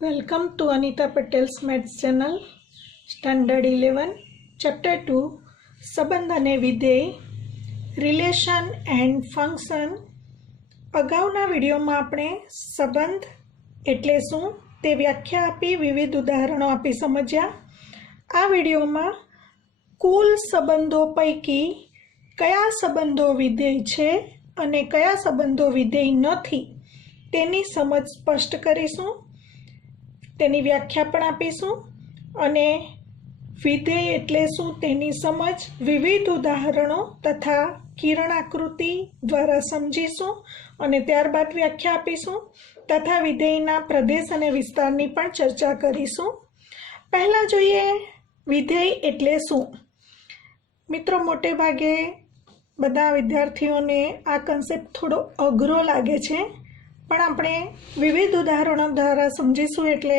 Welcome to Anita Patel's Maths channel, Standard 11, Chapter 2, સંબંધ અને વિધેય, રિલેશન એન્ડ ફંક્શન. અગાઉના વિડીયોમાં આપણે સંબંધ એટલે શું તે વ્યાખ્યા આપી, વિવિધ ઉદાહરણો આપી સમજ્યા. આ વિડીયોમાં કુલ સંબંધો પૈકી કયા સંબંધો વિધેય છે અને કયા સંબંધો વિધેય નથી તેની સમજ સ્પષ્ટ કરીશું, તેની વ્યાખ્યા પણ આપીશું અને વિધેય એટલે શું તેની સમજ વિવિધ ઉદાહરણો તથા કિરણાકૃતિ દ્વારા સમજીશું અને ત્યારબાદ વ્યાખ્યા આપીશું તથા વિધેયના પ્રદેશ અને વિસ્તારની પણ ચર્ચા કરીશું. પહેલાં જોઈએ વિધેય એટલે શું. મિત્રો, મોટે ભાગે બધા વિદ્યાર્થીઓને આ કન્સેપ્ટ થોડો અઘરો લાગે છે, પણ આપણે વિવિધ ઉદાહરણો દ્વારા સમજીશું એટલે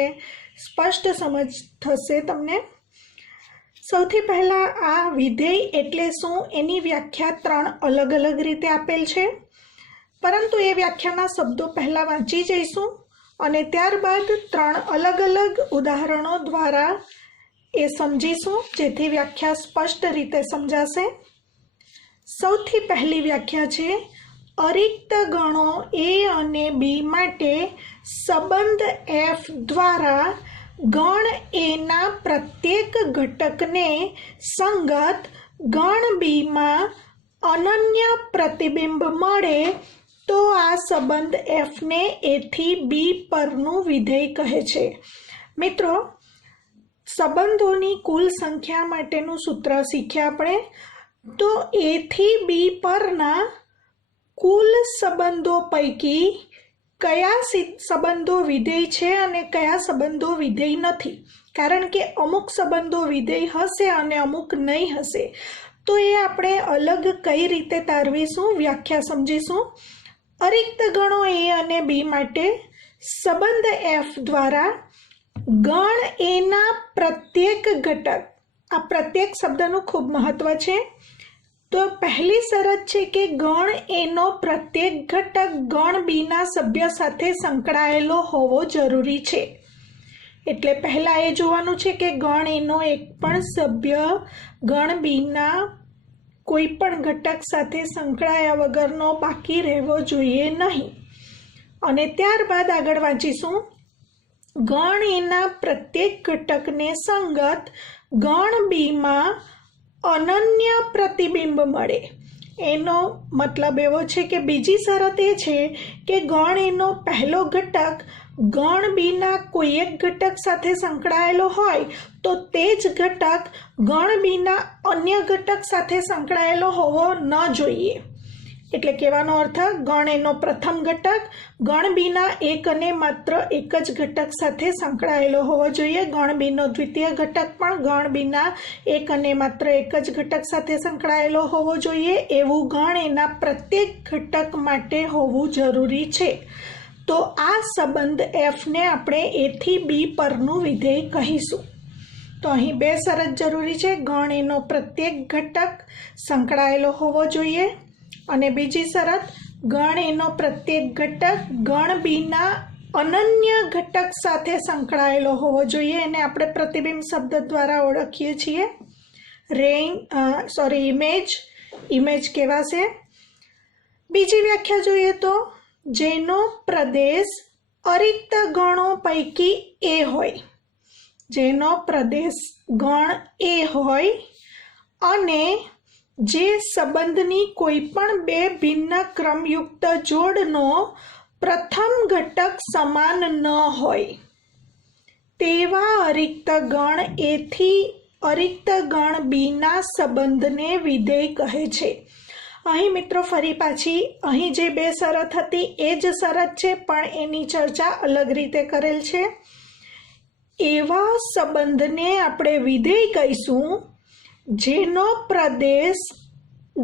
સ્પષ્ટ સમજ થશે તમને. સૌથી પહેલાં આ વિધેય એટલે શું એની વ્યાખ્યા 3 અલગ અલગ રીતે આપેલ છે, પરંતુ એ વ્યાખ્યાના શબ્દો પહેલાં વાંચી જઈશું અને ત્યારબાદ 3 અલગ અલગ ઉદાહરણો દ્વારા એ સમજીશું, જેથી વ્યાખ્યા સ્પષ્ટ રીતે સમજાશે. સૌથી પહેલી વ્યાખ્યા છે અરિક્ત ગણો એ અને બી માટે સંબંધ એફ દ્વારા ગણ એના પ્રત્યેક ઘટકને સંગત ગણ બીમાં અનન્ય પ્રતિબિંબ મળે તો આ સંબંધ એફને એથી બી પરનું વિધેય કહે છે. મિત્રો, સંબંધોની કુલ સંખ્યા માટેનું સૂત્ર શીખ્યા આપણે. તો એથી બી પરના કુલ સંબંધો પૈકી કયા સંબંધો વિધેય છે અને કયા સંબંધો વિધેય નથી, કારણ કે અમુક સંબંધો વિધેય હશે અને અમુક નહીં હશે. તો એ આપણે અલગ કઈ રીતે તારવીશું, વ્યાખ્યા સમજીશું. અરિક્ત ગણો એ અને બી માટે સંબંધ એફ દ્વારા ગણ એના પ્રત્યેક ઘટક, આ પ્રત્યેક શબ્દનું ખૂબ મહત્વ છે. તો પહેલી શરત છે કે ગણ એનો પ્રત્યેક ઘટક ગણ બીના સભ્ય સાથે સંકળાયેલો હોવો જરૂરી છે. એટલે પહેલાં એ જોવાનું છે કે ગણ એનો એક પણ સભ્ય ગણ બીના કોઈ પણ ઘટક સાથે સંકળાયા વગરનો બાકી રહેવો જોઈએ નહીં. અને ત્યારબાદ આગળ વાંચીશું, ગણ એના પ્રત્યેક ઘટકને સંગત ગણ બીમાં અનન્ય પ્રતિબિંબ મળે. એનો મતલબ એવો છે કે બીજી શરત એ છે કે ગણ એનો પહેલો ઘટક ગણ બીના કોઈ એક ઘટક સાથે સંકળાયેલો હોય તો તે જ ઘટક ગણ બીના અન્ય ઘટક સાથે સંકળાયેલો હોવો ન જોઈએ. એટલે કહેવાનો અર્થ, ગણ એનો પ્રથમ ઘટક ગણ બીના એક અને માત્ર એક જ ઘટક સાથે સંકળાયેલો હોવો જોઈએ. ગણ બીનો દ્વિતીય ઘટક પણ ગણ બીના એક અને માત્ર એક જ ઘટક સાથે સંકળાયેલો હોવો જોઈએ. એવું ગણ એના પ્રત્યેક ઘટક માટે હોવું જરૂરી છે. તો આ સંબંધ એફને આપણે એથી બી પરનું વિધેય કહીશું. તો અહીં 2 શરત જરૂરી છે. ગણ એનો પ્રત્યેક ઘટક સંકળાયેલો હોવો જોઈએ અને બીજી શરત, ગણ એનો પ્રત્યેક ઘટક ગણ બીના અનન્ય ઘટક સાથે સંકળાયેલો હોવો જોઈએ. એને આપણે પ્રતિબિંબ શબ્દ દ્વારા ઓળખીએ છીએ. ઇમેજ કહેવાશે. બીજી વ્યાખ્યા જોઈએ તો, જેનો પ્રદેશ અરિક્ત ગણો પૈકી એ હોય, જેનો પ્રદેશ ગણ એ હોય અને જે સંબંધની કોઈ પણ 2 ભિન્ન ક્રમયુક્ત જોડનો પ્રથમ ઘટક સમાન ન હોય તેવા અરિક્ત ગણ એથી અરિક્ત ગણ બીના સંબંધને વિધેય કહે છે. અહીં મિત્રો ફરી પાછી અહીં જે 2 શરત હતી એ જ શરત છે, પણ એની ચર્ચા અલગ રીતે કરેલ છે. એવા સંબંધને આપણે વિધેય કહીશું જેનો પ્રદેશ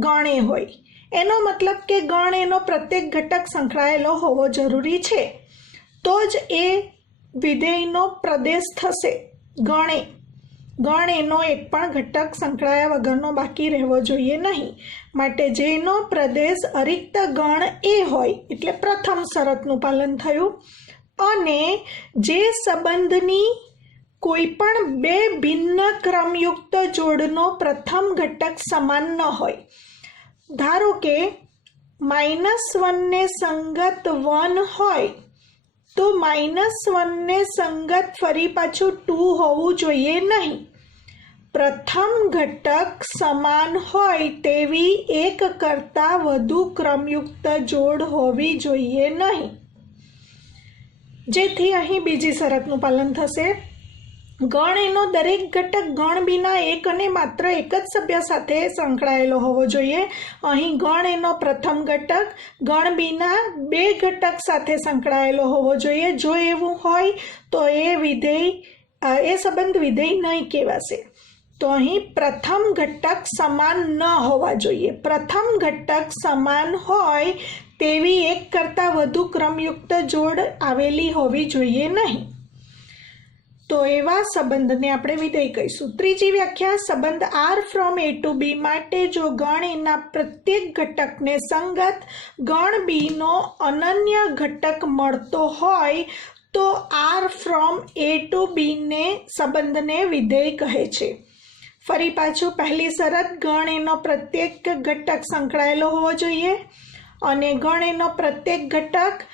ગણે હોય. એનો મતલબ કે ગણ એનો પ્રત્યેક ઘટક સંકળાયેલો હોવો જરૂરી છે, તો જ એ વિધેયનો પ્રદેશ થશે. ગણ એનો એક પણ ઘટક સંકળાયા વગરનો બાકી રહેવો જોઈએ નહીં. માટે જેનો પ્રદેશ અરિક્ત ગણ એ હોય, એટલે પ્રથમ શરતનું પાલન થયું, અને જે સંબંધની કોઈપણ બે ભિન્ન ક્રમયુક્ત જોડનો પ્રથમ ઘટક સમાન ન હોય. ધારો કે -1 ને સંગત 1 હોય તો -1 ને સંગત ફરી પાછું 2 હોવું જોઈએ નહીં. પ્રથમ ઘટક સમાન હોય તેવી એક કરતાં વધુ ક્રમયુક્ત જોડ હોવી જોઈએ નહીં. જેથી અહીં બીજી શરતનું પાલન થશે. ગણ એનો દરેક ઘટક ગણ બીના એક અને માત્ર એક જ સભ્ય સાથે સંકળાયેલો હોવો જોઈએ. અહીં ગણ એનો પ્રથમ ઘટક ગણ બીના બે ઘટક સાથે સંકળાયેલો હોવો જોઈએ. જો એવું હોય તો એ સંબંધ વિધેય નહીં કહેવાશે. તો અહીં પ્રથમ ઘટક સમાન ન હોવા જોઈએ. પ્રથમ ઘટક સમાન હોય તેવી એક કરતાં વધુ ક્રમયુક્ત જોડ આવેલી હોવી જોઈએ નહીં. તો એવા સંબંધને આપણે વિધેય કહીશું. ત્રીજી વ્યાખ્યા, સંબંધ R from A to B માટે જો ગણ એના પ્રત્યેક ઘટકને સંગત ગણ બીનો અનન્ય ઘટક મળતો હોય તો R from A to B ને સંબંધને વિધેય કહે છે. ફરી પાછું પહેલી શરત, ગણ એનો પ્રત્યેક ઘટક સંકળાયેલો હોવો જોઈએ અને ગણ એનો પ્રત્યેક ઘટક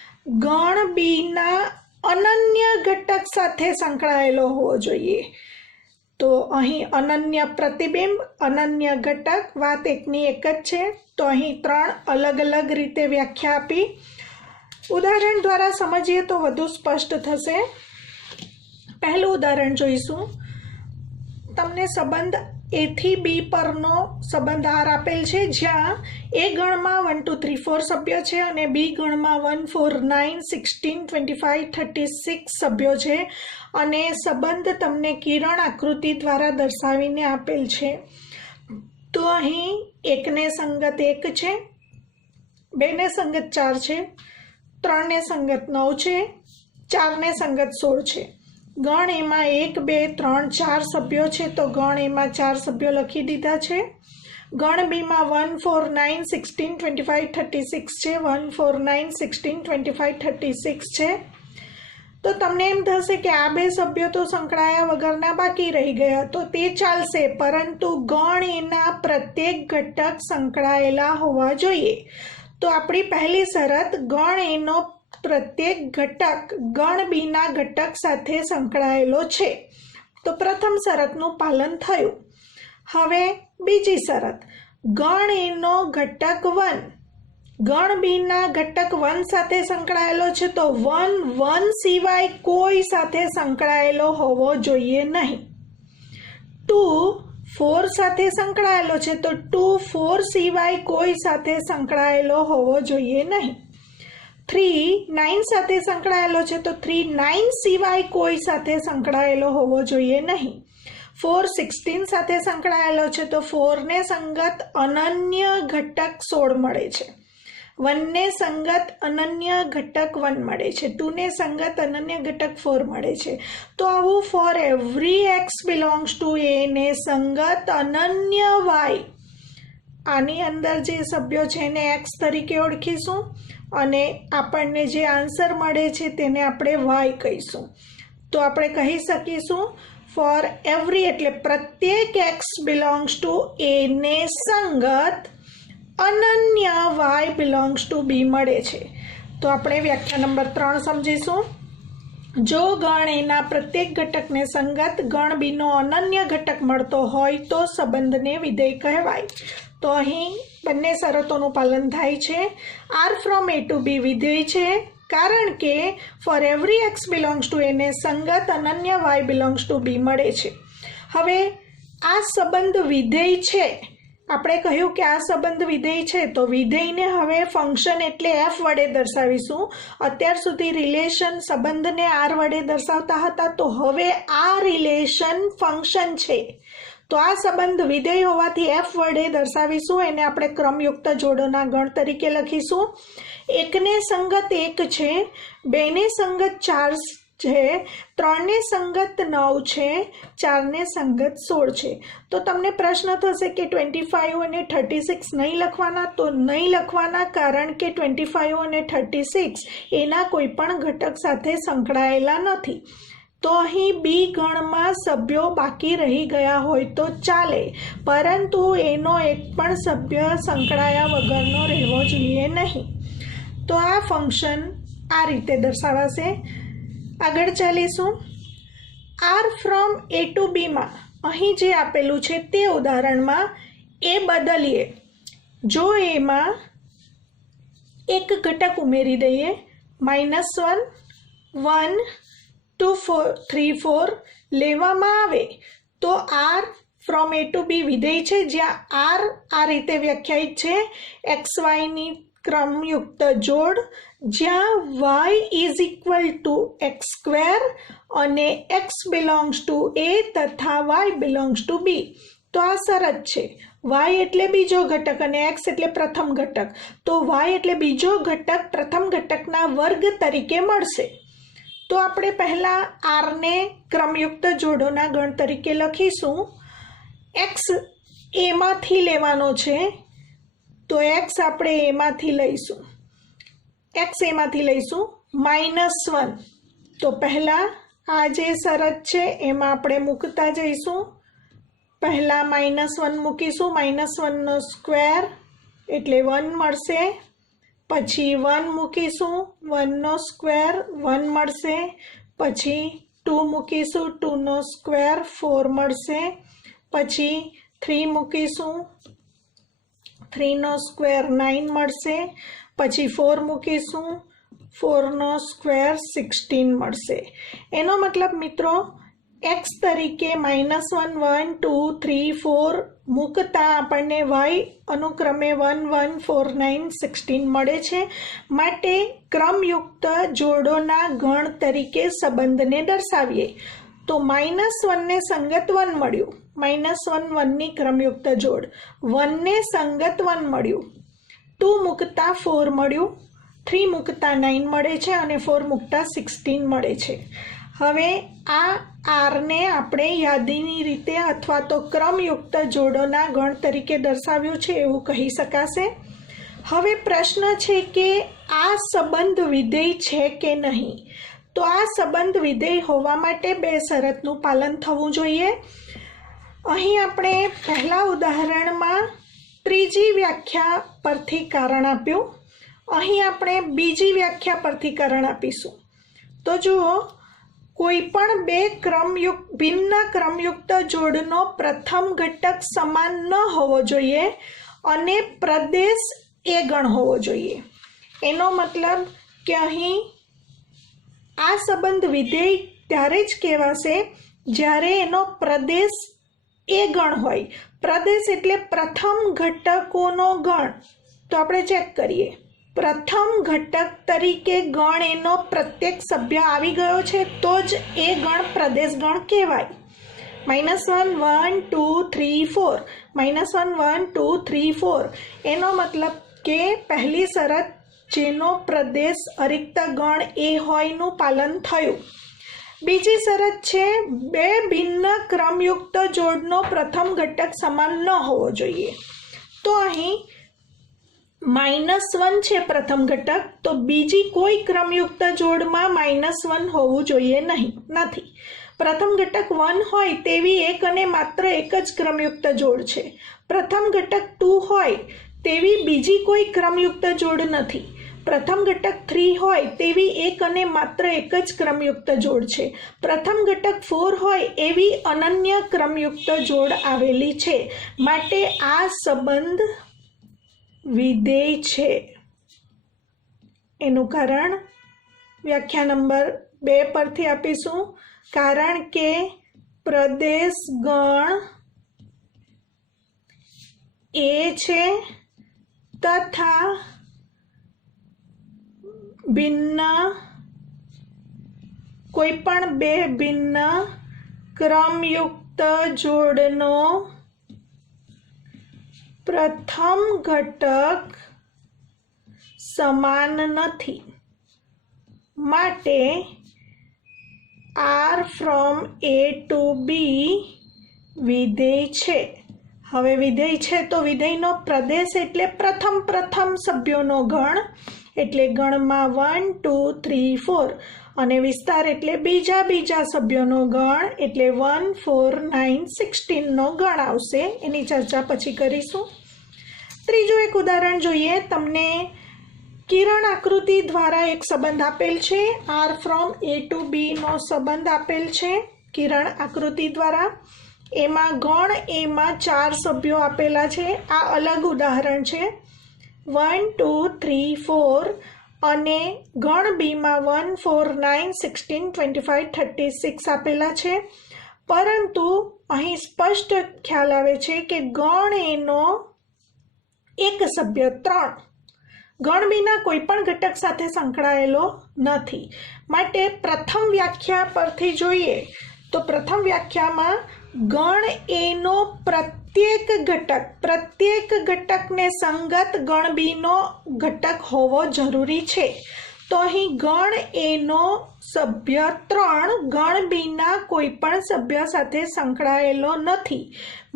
ગણ બીના અનન્ય ઘટક સાથે સંકળાયેલો હોવો જોઈએ. તો અહીં અનન્ય પ્રતિબિંબ, અનન્ય ઘટક, વાત એકની એક જ છે. તો અહીં 3 અલગ અલગ રીતે વ્યાખ્યા આપી. ઉદાહરણ દ્વારા સમજીએ તો વધુ સ્પષ્ટ થશે. પહેલું ઉદાહરણ જોઈશું. તમને સંબંધ A થી B પરનો સંબંધ R આપેલ છે, જ્યાં A ગણમાં 1 2 3 4 સભ્યો છે અને B ગણમાં 1 4 9 16 25 36 સભ્યો છે અને સંબંધ તમને કિરણ આકૃતિ દ્વારા દર્શાવીને આપેલ છે. તો અહીં 1 ને સંગત 1 છે, 2 ને સંગત 4 છે, 3 ને સંગત 9 છે, 4 ને સંગત 16 છે. ગણ એમાં 1 2 3 4 સભ્યો છે તો ગણ એમાં 4 સભ્યો લખી દીધા છે. ગણ બીમાં 1 4 9 16 25 36 છે, 1 4 9 16 25 36 છે. તો તમને એમ થશે કે આ બે સભ્યો તો સંકળાયા વગરના બાકી રહી ગયા, તો તે ચાલશે, પરંતુ ગણ એના પ્રત્યેક ઘટક સંકળાયેલા હોવા જોઈએ. તો આપણી પહેલી શરત, ગણ એનો પ્રત્યેક ઘટક ગણ બીના ઘટક સાથે સંકળાયેલો છે. તો પ્રથમ શરતનું પાલન થયું. હવે બીજી શરત, ગણ એનો ઘટક 1 ગણ બીના ઘટક 1 સાથે સંકળાયેલો છે તો 1 1 સિવાય કોઈ સાથે સંકળાયેલો હોવો જોઈએ નહીં. 2 4 સાથે સંકળાયેલો છે તો 2 4 સિવાય કોઈ સાથે સંકળાયેલો હોવો જોઈએ નહીં. 3 9 સાથે સંકળાયેલો છે તો 3 9 સિવાય કોઈ સાથે સંકળાયેલો હોવો જોઈએ નહીં. 4 16 સાથે સંકળાયેલો છે તો 4 ને સંગત અનન્ય ઘટક 16 મળે છે. 1 ને સંગત અનન્ય ઘટક 1 મળે છે. 2 ને સંગત અનન્ય ઘટક 4 મળે છે. તો આવું for every x belongs to A ને સંગત અનન્ય y, આની અંદર જે સભ્યો છે એને x તરીકે ઓળખીશું અને આપણને જે આન્સર મળે છે તેને આપણે y કહીશું. તો આપણે કહી શકીશું ફોર એવરી એટલે પ્રત્યેક x બિલોંગ્સ ટુ A ને સંગત અનન્ય y બિલોંગ્સ ટુ B મળે છે. તો આપણે વ્યાખ્યા નંબર 3 સમજીશું. જો ગણ એના પ્રત્યેક ઘટકને સંગત ગણ બીનો અનન્ય ઘટક મળતો હોય તો સંબંધને વિધેય કહેવાય. તો અહીં બંને શરતોનું પાલન થાય છે. R from A to B વિધેય છે કારણ કે for every x belongs to A ને સંગત અનન્ય y બિલોંગ્સ ટુ B મળે છે. હવે આ સંબંધ વિધેય છે, આપણે કહ્યું કે આ સંબંધ વિધેય છે, તો વિધેયને હવે ફંક્શન એટલે f વડે દર્શાવીશું. અત્યાર સુધી રિલેશન સંબંધને r વડે દર્શાવતા હતા, તો હવે આ રિલેશન ફંક્શન છે. તો આ સંબંધ વિધેય હોવાથી f વડે દર્શાવીશું. એને આપણે ક્રમયુક્ત જોડોના ગણ તરીકે લખીશું. 1 ને સંગત 1 છે, 2 ને સંગત 4 છે 3 ને સંગત 9 છે, 4 ને સંગત 16 છે। તો તમને પ્રશ્ન થશે કે 25 અને 36 નહીં લખવાના, તો નહીં લખવાના કારણ કે 25 અને 36 એના કોઈ પણ ઘટક સાથે સંકળાયેલા નથી। તો અહીં બી ગણમાં સભ્યો બાકી રહી ગયા હોય તો ચાલે, પરંતુ એનો એક પણ સભ્ય સંકળાયા વગરનો રહેવો જોઈએ નહીં। તો આ ફંક્શન આ રીતે દર્શાવાશે। આગળ ચાલીશું। આર ફ્રોમ એ ટુ બીમાં અહીં જે આપેલું છે તે ઉદાહરણમાં એ બદલીએ। જો એમાં એક ઘટક ઉમેરી દઈએ -1, 1, 2, 4, 3, 4 લેવામાં આવે તો આર ફ્રોમ એ ટુ બી વિધેય છે, જ્યાં આર આ રીતે વ્યાખ્યાયિત છે XYની ક્રમયુક્ત જોડ, જ્યાં y is equal two x square અને x બિલોંગ્સ ટુ a તથા y બિલોંગ્સ ટુ b। તો આ શરત છે। y એટલે બીજો ઘટક અને x એટલે પ્રથમ ઘટક, તો y એટલે બીજો ઘટક પ્રથમ ઘટકના વર્ગ તરીકે મળશે। તો આપણે પહેલા r ને ક્રમયુક્ત જોડોના ગણ તરીકે લખીશું। x એમાંથી લેવાનો છે, તો x આપણે એમાંથી લઈશું, -1। તો પહેલા આ જે શરત છે એમાં આપણે મૂકતા જઈશું। પહેલા -1 મૂકીશું, -1 નો સ્ક્વેર એટલે 1 મળશે, પછી 1 મૂકીશું, 1 નો સ્ક્વેર 1 મળશે, પછી 2 મૂકીશું, 2 નો સ્ક્વેર 4 મળશે, પછી 3 મૂકીશું, 3 નો સ્ક્વેર 9 મળશે, પછી 4 મૂકીશું, 4 નો સ્ક્વેર 16 મળશે। એનો મતલબ મિત્રો x તરીકે -1, 1, 2, 3, 4 મૂકતા આપણને y અનુક્રમે 1, 1, 4, 9, 16 મળે છે। માટે ક્રમયુક્ત જોડોના ગણ તરીકે સંબંધને દર્શાવીએ તો -1 ને સંગત 1 મળ્યું, -1 1ની ક્રમયુક્ત જોડ, 1 ને સંગત 1 મળ્યું, 2 મૂકતા 4 મળ્યું, 3 મૂકતા 9 મળે છે અને 4 મૂકતા 16 મળે છે। હવે આ આરને આપણે યાદીની રીતે અથવા તો ક્રમયુક્ત જોડોના ગણ તરીકે દર્શાવ્યું છે એવું કહી શકાશે। હવે પ્રશ્ન છે કે આ સંબંધ વિધેય છે કે નહીં। તો આ સંબંધ વિધેય હોવા માટે બે શરતનું પાલન થવું જોઈએ। અહીં આપણે પહેલા ઉદાહરણમાં ત્રીજી વ્યાખ્યા પરથી કારણ આપ્યું, અહીં આપણે બીજી વ્યાખ્યા પરથી કારણ આપીશું। તો જુઓ, કોઈ પણ બે ભિન્ન ક્રમયુક્ત જોડનો પ્રથમ ઘટક સમાન ન હોવો જોઈએ અને પ્રદેશ એ ગણ હોવો જોઈએ। એનો મતલબ કે અહીં આ સંબંધ વિધેય ત્યારે જ કહેવાશે જ્યારે એનો પ્રદેશ એ ગણ હોય। પ્રદેશ એટલે પ્રથમ ઘટકોનો ગણ। તો આપણે ચેક કરીએ, પ્રથમ ઘટક તરીકે ગણ એનો પ્રત્યેક સભ્ય આવી ગયો છે તો જ એ ગણ પ્રદેશ ગણ કહેવાય। -1, 1, 2, 3, 4, -1, 1, 2, 3, 4 એનો મતલબ કે પહેલી શરત જેનો પ્રદેશ અરિક્ત ગણ એ હોયનું પાલન થયું। બીજી શરત છે બે ભિન્ન ક્રમયુક્ત જોડનો પ્રથમ ઘટક સમાન ન હોવો જોઈએ। તો અહીં -1 છે પ્રથમ ઘટક, તો બીજી કોઈ ક્રમયુક્ત જોડમાં -1 હોવું જોઈએ નથી। પ્રથમ ઘટક 1 હોય તેવી એક અને માત્ર એક જ ક્રમયુક્ત જોડ છે। પ્રથમ ઘટક 2 હોય તેવી બીજી કોઈ ક્રમયુક્ત જોડ નથી। પ્રથમ ઘટક 3 હોય તેવી એક અને માત્ર એક જ ક્રમયુક્ત જોડ છે। પ્રથમ ઘટક 4 હોય એવી અનન્ય ક્રમયુક્ત જોડ આવેલી છે। માટે આ સંબંધ વિધેય છે। એનું કારણ વ્યાખ્યા નંબર 2 પરથી આપીશું। કારણ કે પ્રદેશ ગણ એ છે તથા કોઈ પણ બે ભિન્ન ક્રમયુક્ત જોડનો પ્રથમ ઘટક સમાન નથી। માટે આર ફ્રોમ એ ટુ બી વિધેય છે. હવે વિધેય છે તો વિધેયનો પ્રદેશ એટલે પ્રથમ સભ્યોનો ગણ, એટલે ગણમાં 1 2 3 4, અને વિસ્તાર એટલે બીજા સભ્યોનો ગણ, એટલે 1 4 9 16નો ગણ આવશે. એની ચર્ચા પછી કરીશું. ત્રીજું એક ઉદાહરણ જોઈએ. તમને કિરણ આકૃતિ દ્વારા એક સંબંધ આપેલ છે. આર ફ્રોમ એ ટુ બી નો સંબંધ આપેલ છે કિરણ આકૃતિ દ્વારા. એમાં ગણ એમાં 4 સભ્યો આપેલા છે. આ અલગ ઉદાહરણ છે. 1 2 3 4, અને ગણ બીમાં 1 4 9 16 25 36 આપેલા છે. પરંતુ અહીં સ્પષ્ટ ખ્યાલ આવે છે કે ગણ એનો એક સભ્ય 3 ગણ બીના કોઈ પણ ઘટક સાથે સંકળાયેલો નથી. માટે પ્રથમ વ્યાખ્યા પરથી જોઈએ તો પ્રથમ વ્યાખ્યામાં ગણ એનો પ્રત્યેક ઘટકને સંગત ગણ બીનો ઘટક હોવો જરૂરી છે. તો અહીં ગણ એનો સભ્ય 3 ગણ બીના કોઈ પણ સભ્ય સાથે સંકળાયેલો નથી.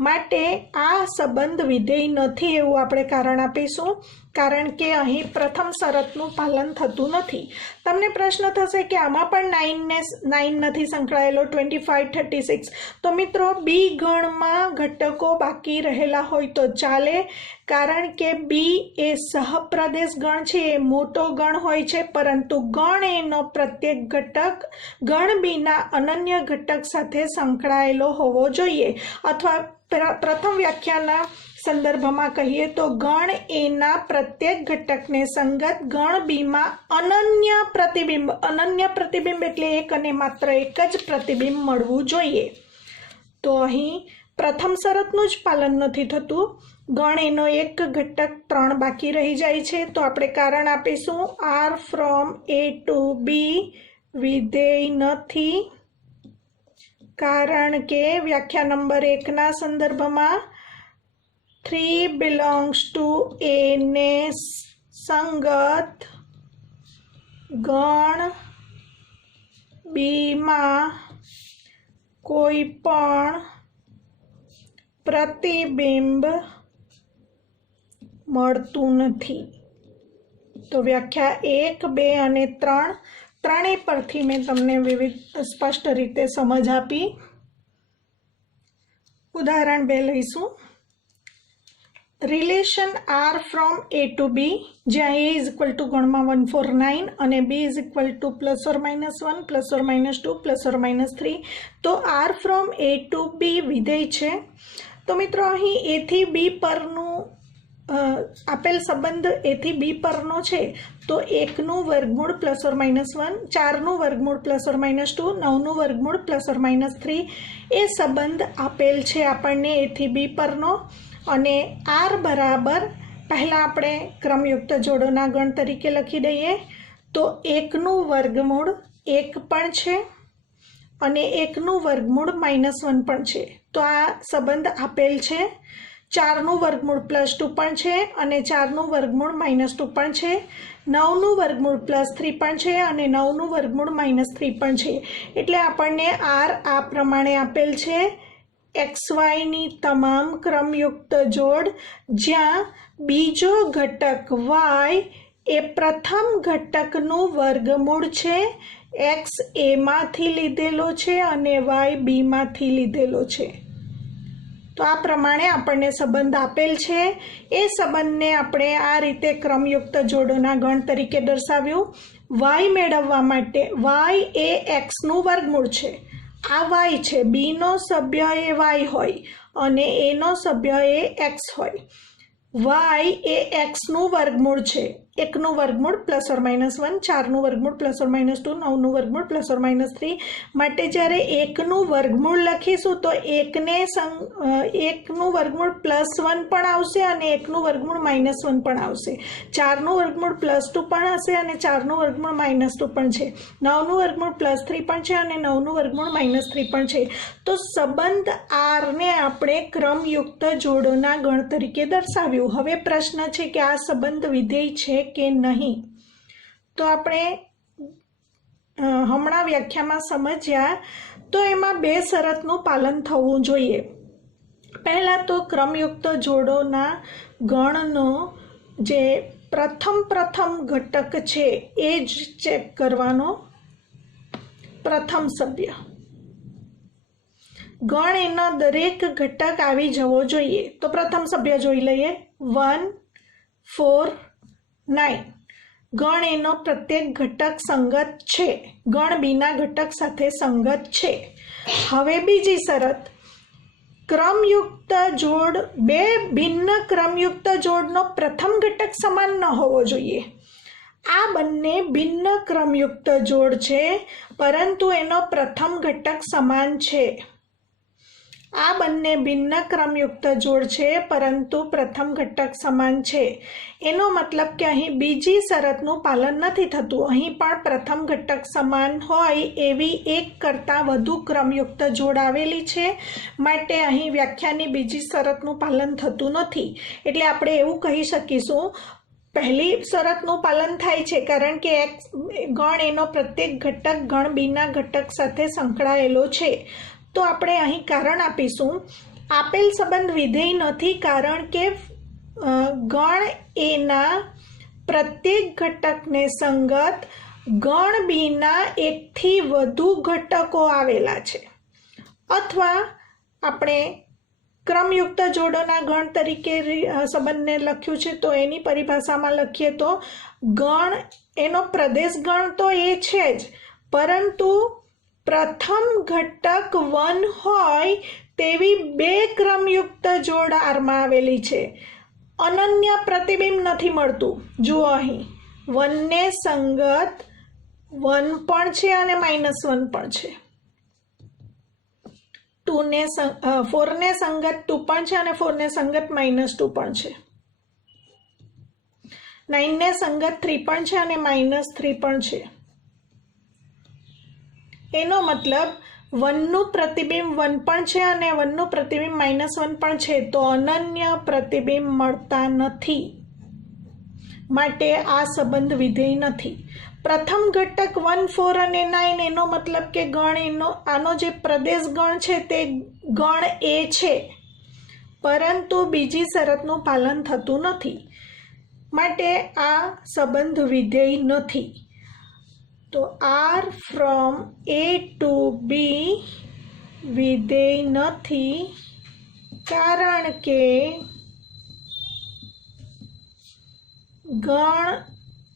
માટે આ સંબંધ વિધેય નથી એવું આપણે કારણ આપીશું, કારણ કે અહીં પ્રથમ શરતનું પાલન થતું નથી. તમને પ્રશ્ન થશે કે આમાં પણ 9 નથી સંકળાયેલો, 25 36. તો મિત્રો બી ગણમાં ઘટકો બાકી રહેલા હોય તો ચાલે, કારણ કે બી એ સહપ્રદેશ ગણ છે, એ મોટો ગણ હોય છે. પરંતુ ગણ એનો પ્રત્યેક ઘટક ગણ બીના અનન્ય ઘટક સાથે સંકળાયેલો હોવો જોઈએ. અથવા પ્રથમ વ્યાખ્યાના સંદર્ભમાં કહીએ તો ગણ એના પ્રત્યેક ઘટકને સંગત ગણ બીમાં અનન્ય પ્રતિબિંબ એટલે એક અને માત્ર એક જ પ્રતિબિંબ મળવું જોઈએ. તો અહીં પ્રથમ શરતનું જ પાલન નથી થતું. ગણ એનો એક ઘટક 3 બાકી રહી જાય છે. તો આપણે કારણ આપીશું આર ફ્રોમ એ ટુ બી વિધેય નથી, કારણ કે વ્યાખ્યા નંબર 1ના સંદર્ભમાં 3 belongs to A ને સંગત ગણ બીમાં કોઈ પણ પ્રતિબિંબ મળતું નથી. તો વ્યાખ્યા 1 2 અને 3 ત્રણેય પરથી મેં તમને સ્પષ્ટ રીતે સમજ આપી. ઉદાહરણ 2 લઈશું. Relation R from A to B, જ્યાં એ ઇઝ ઇક્વલ ટુ ગણમાં 1 4 9 અને B is equal two +or-1 +or-2 +or-3. તો આર ફ્રોમ એ ટુ બી વિધેય છે. તો મિત્રો અહીં એ થી બી પરનું આપેલ સંબંધ એ થી બી પરનો છે. તો 1નું વર્ગમૂળ +or-1, 4નું વર્ગમૂળ +or-2, 9નું વર્ગમૂળ +or-3 એ સંબંધ આપેલ છે આપણને એ થી બી પરનો. અને આર બરાબર પહેલાં આપણે ક્રમયુક્ત જોડોના ગણ તરીકે લખી દઈએ. તો 1નું વર્ગમૂળ 1 પણ છે અને 1નું વર્ગમૂળ -1 પણ છે. તો આ સંબંધ આપેલ છે. 4નું વર્ગમૂળ +2 પણ છે અને 4નું વર્ગમૂળ -2 પણ છે. 9નું વર્ગમૂળ +3 પણ છે અને 9નું વર્ગમૂળ -3 પણ છે. એટલે આપણને આર આ પ્રમાણે આપેલ છે. XYની તમામ ક્રમયુક્ત જોડ જ્યાં બીજો ઘટક Y એ પ્રથમ ઘટકનું વર્ગમૂળ છે. X એમાંથી લીધેલો છે અને Y બીમાંથી લીધેલો છે. તો આ પ્રમાણે આપણને સંબંધ આપેલ છે. એ સંબંધને આપણે આ રીતે ક્રમયુક્ત જોડોના ગણ તરીકે દર્શાવ્યું. Y મેળવવા માટે Y એ Xનું વર્ગમૂળ છે. આ Y છે. બીનો સભ્ય એ Y હોય અને એનો સભ્ય એ X હોય. Y એ Xનું વર્ગમૂળ છે. 1નું વર્ગમૂળ +or-1, 4નું વર્ગમૂળ +or-2, 9નું વર્ગમૂળ +or-3. માટે જ્યારે 1નું વર્ગમૂળ લખીશું તો 1નું વર્ગમૂળ +1 પણ આવશે અને 1નું વર્ગમૂળ -1 પણ આવશે. 4નું વર્ગમૂળ +2 પણ હશે અને 4નું વર્ગમૂળ -2 પણ છે. 9નું વર્ગમૂળ +3 પણ છે અને 9નું વર્ગમૂળ -3 પણ છે. તો સંબંધ આરને આપણે ક્રમયુક્ત જોડોના ગણ તરીકે દર્શાવ્યું. હવે પ્રશ્ન છે કે આ સંબંધ વિધેય છે કે નહીં. તો આપણે હમણાં વ્યાખ્યામાં સમજ્યા તો એમાં બે શરતનું પાલન થવું જોઈએ. પહેલાં તો ક્રમયુક્ત જોડોના ગણનો જે પ્રથમ ઘટક છે એ જ ચેક કરવાનો. પ્રથમ સભ્ય ગણ એનો દરેક ઘટક આવી જવો જોઈએ. તો પ્રથમ સભ્ય જોઈ લઈએ. 1, 4, 9. ગણ એનો પ્રત્યેક ઘટક સંગત છે, ગણ બીના ઘટક સાથે સંગત છે. હવે બીજી શરત, ક્રમયુક્ત જોડ બે ભિન્ન ક્રમયુક્ત જોડનો પ્રથમ ઘટક સમાન ન હોવો જોઈએ. આ બંને ભિન્ન ક્રમયુક્ત જોડ છે પરંતુ એનો પ્રથમ ઘટક સમાન છે. આ બંને ભિન્ન ક્રમયુક્ત જોડ છે પરંતુ પ્રથમ ઘટક સમાન છે. એનો મતલબ કે અહીં બીજી શરતનું પાલન નથી થતું. અહીં પણ પ્રથમ ઘટક સમાન હોય એવી એક કરતાં વધુ ક્રમયુક્ત જોડ આવેલી છે, માટે અહીં વ્યાખ્યાની બીજી શરતનું પાલન થતું નથી. એટલે આપણે એવું કહી શકીશું, પહેલી શરતનું પાલન થાય છે કારણ કે ગણ એનો પ્રત્યેક ઘટક ગણ બીના ઘટક સાથે સંકળાયેલો છે. તો આપણે અહીં કારણ આપીશું, આપેલ સંબંધ વિધેય નથી કારણ કે ગણ એના પ્રત્યેક ઘટકને સંગત ગણ બીના એકથી વધુ ઘટકો આવેલા છે. અથવા આપણે ક્રમયુક્ત જોડોના ગણ તરીકે સંબંધને લખ્યું છે તો એની પરિભાષામાં લખીએ તો ગણ એનો પ્રદેશ ગણ તો એ છે જ, પરંતુ પ્રથમ ઘટક 1 હોય તેવી બે ક્રમયુક્ત જોડ આરમાં આવેલી છે. અનન્ય પ્રતિબિંબ નથી મળતું. જુઓ અહીં 1 ને સંગત 1 પણ છે અને -1 પણ છે. 4 ને સંગત 2 પણ છે અને 4 ને સંગત -2 પણ છે. 9 ને સંગત 3 પણ છે અને -3 પણ છે. એનો મતલબ 1 નું પ્રતિબિંબ 1 પણ છે અને 1 નું પ્રતિબિંબ -1 પણ છે. તો અનન્ય પ્રતિબિંબ મળતા નથી, માટે આ સંબંધ વિધેય નથી. પ્રથમ ઘટક 1, 4 અને 9 એનો મતલબ કે ગણ આનો જે પ્રદેશ ગણ છે તે ગણ એ છે, પરંતુ બીજી શરતનું પાલન થતું નથી, માટે આ સંબંધ વિધેય નથી. તો R from A to B વિધેય નથી કારણ કે ગણ,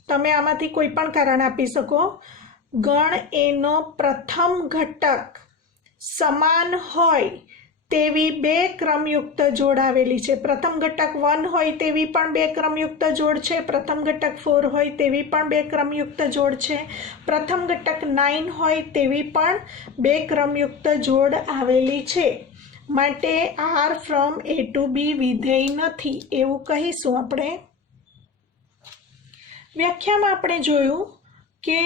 તમે આમાંથી કોઈ પણ કારણ આપી શકો, ગણ એનો પ્રથમ ઘટક સમાન હોય તેવી બે ક્રમયુક્ત જોડ આવેલી છે. પ્રથમ ઘટક 1 હોય તેવી પણ બે ક્રમયુક્ત જોડ છે. પ્રથમ ઘટક 4 હોય તેવી પણ બે ક્રમયુક્ત જોડ છે. પ્રથમ ઘટક 9 હોય તેવી પણ બે ક્રમયુક્ત જોડ આવેલી છે. માટે R from A to B વિધેય નથી એવું કહીશું આપણે. વ્યાખ્યામાં આપણે જોયું કે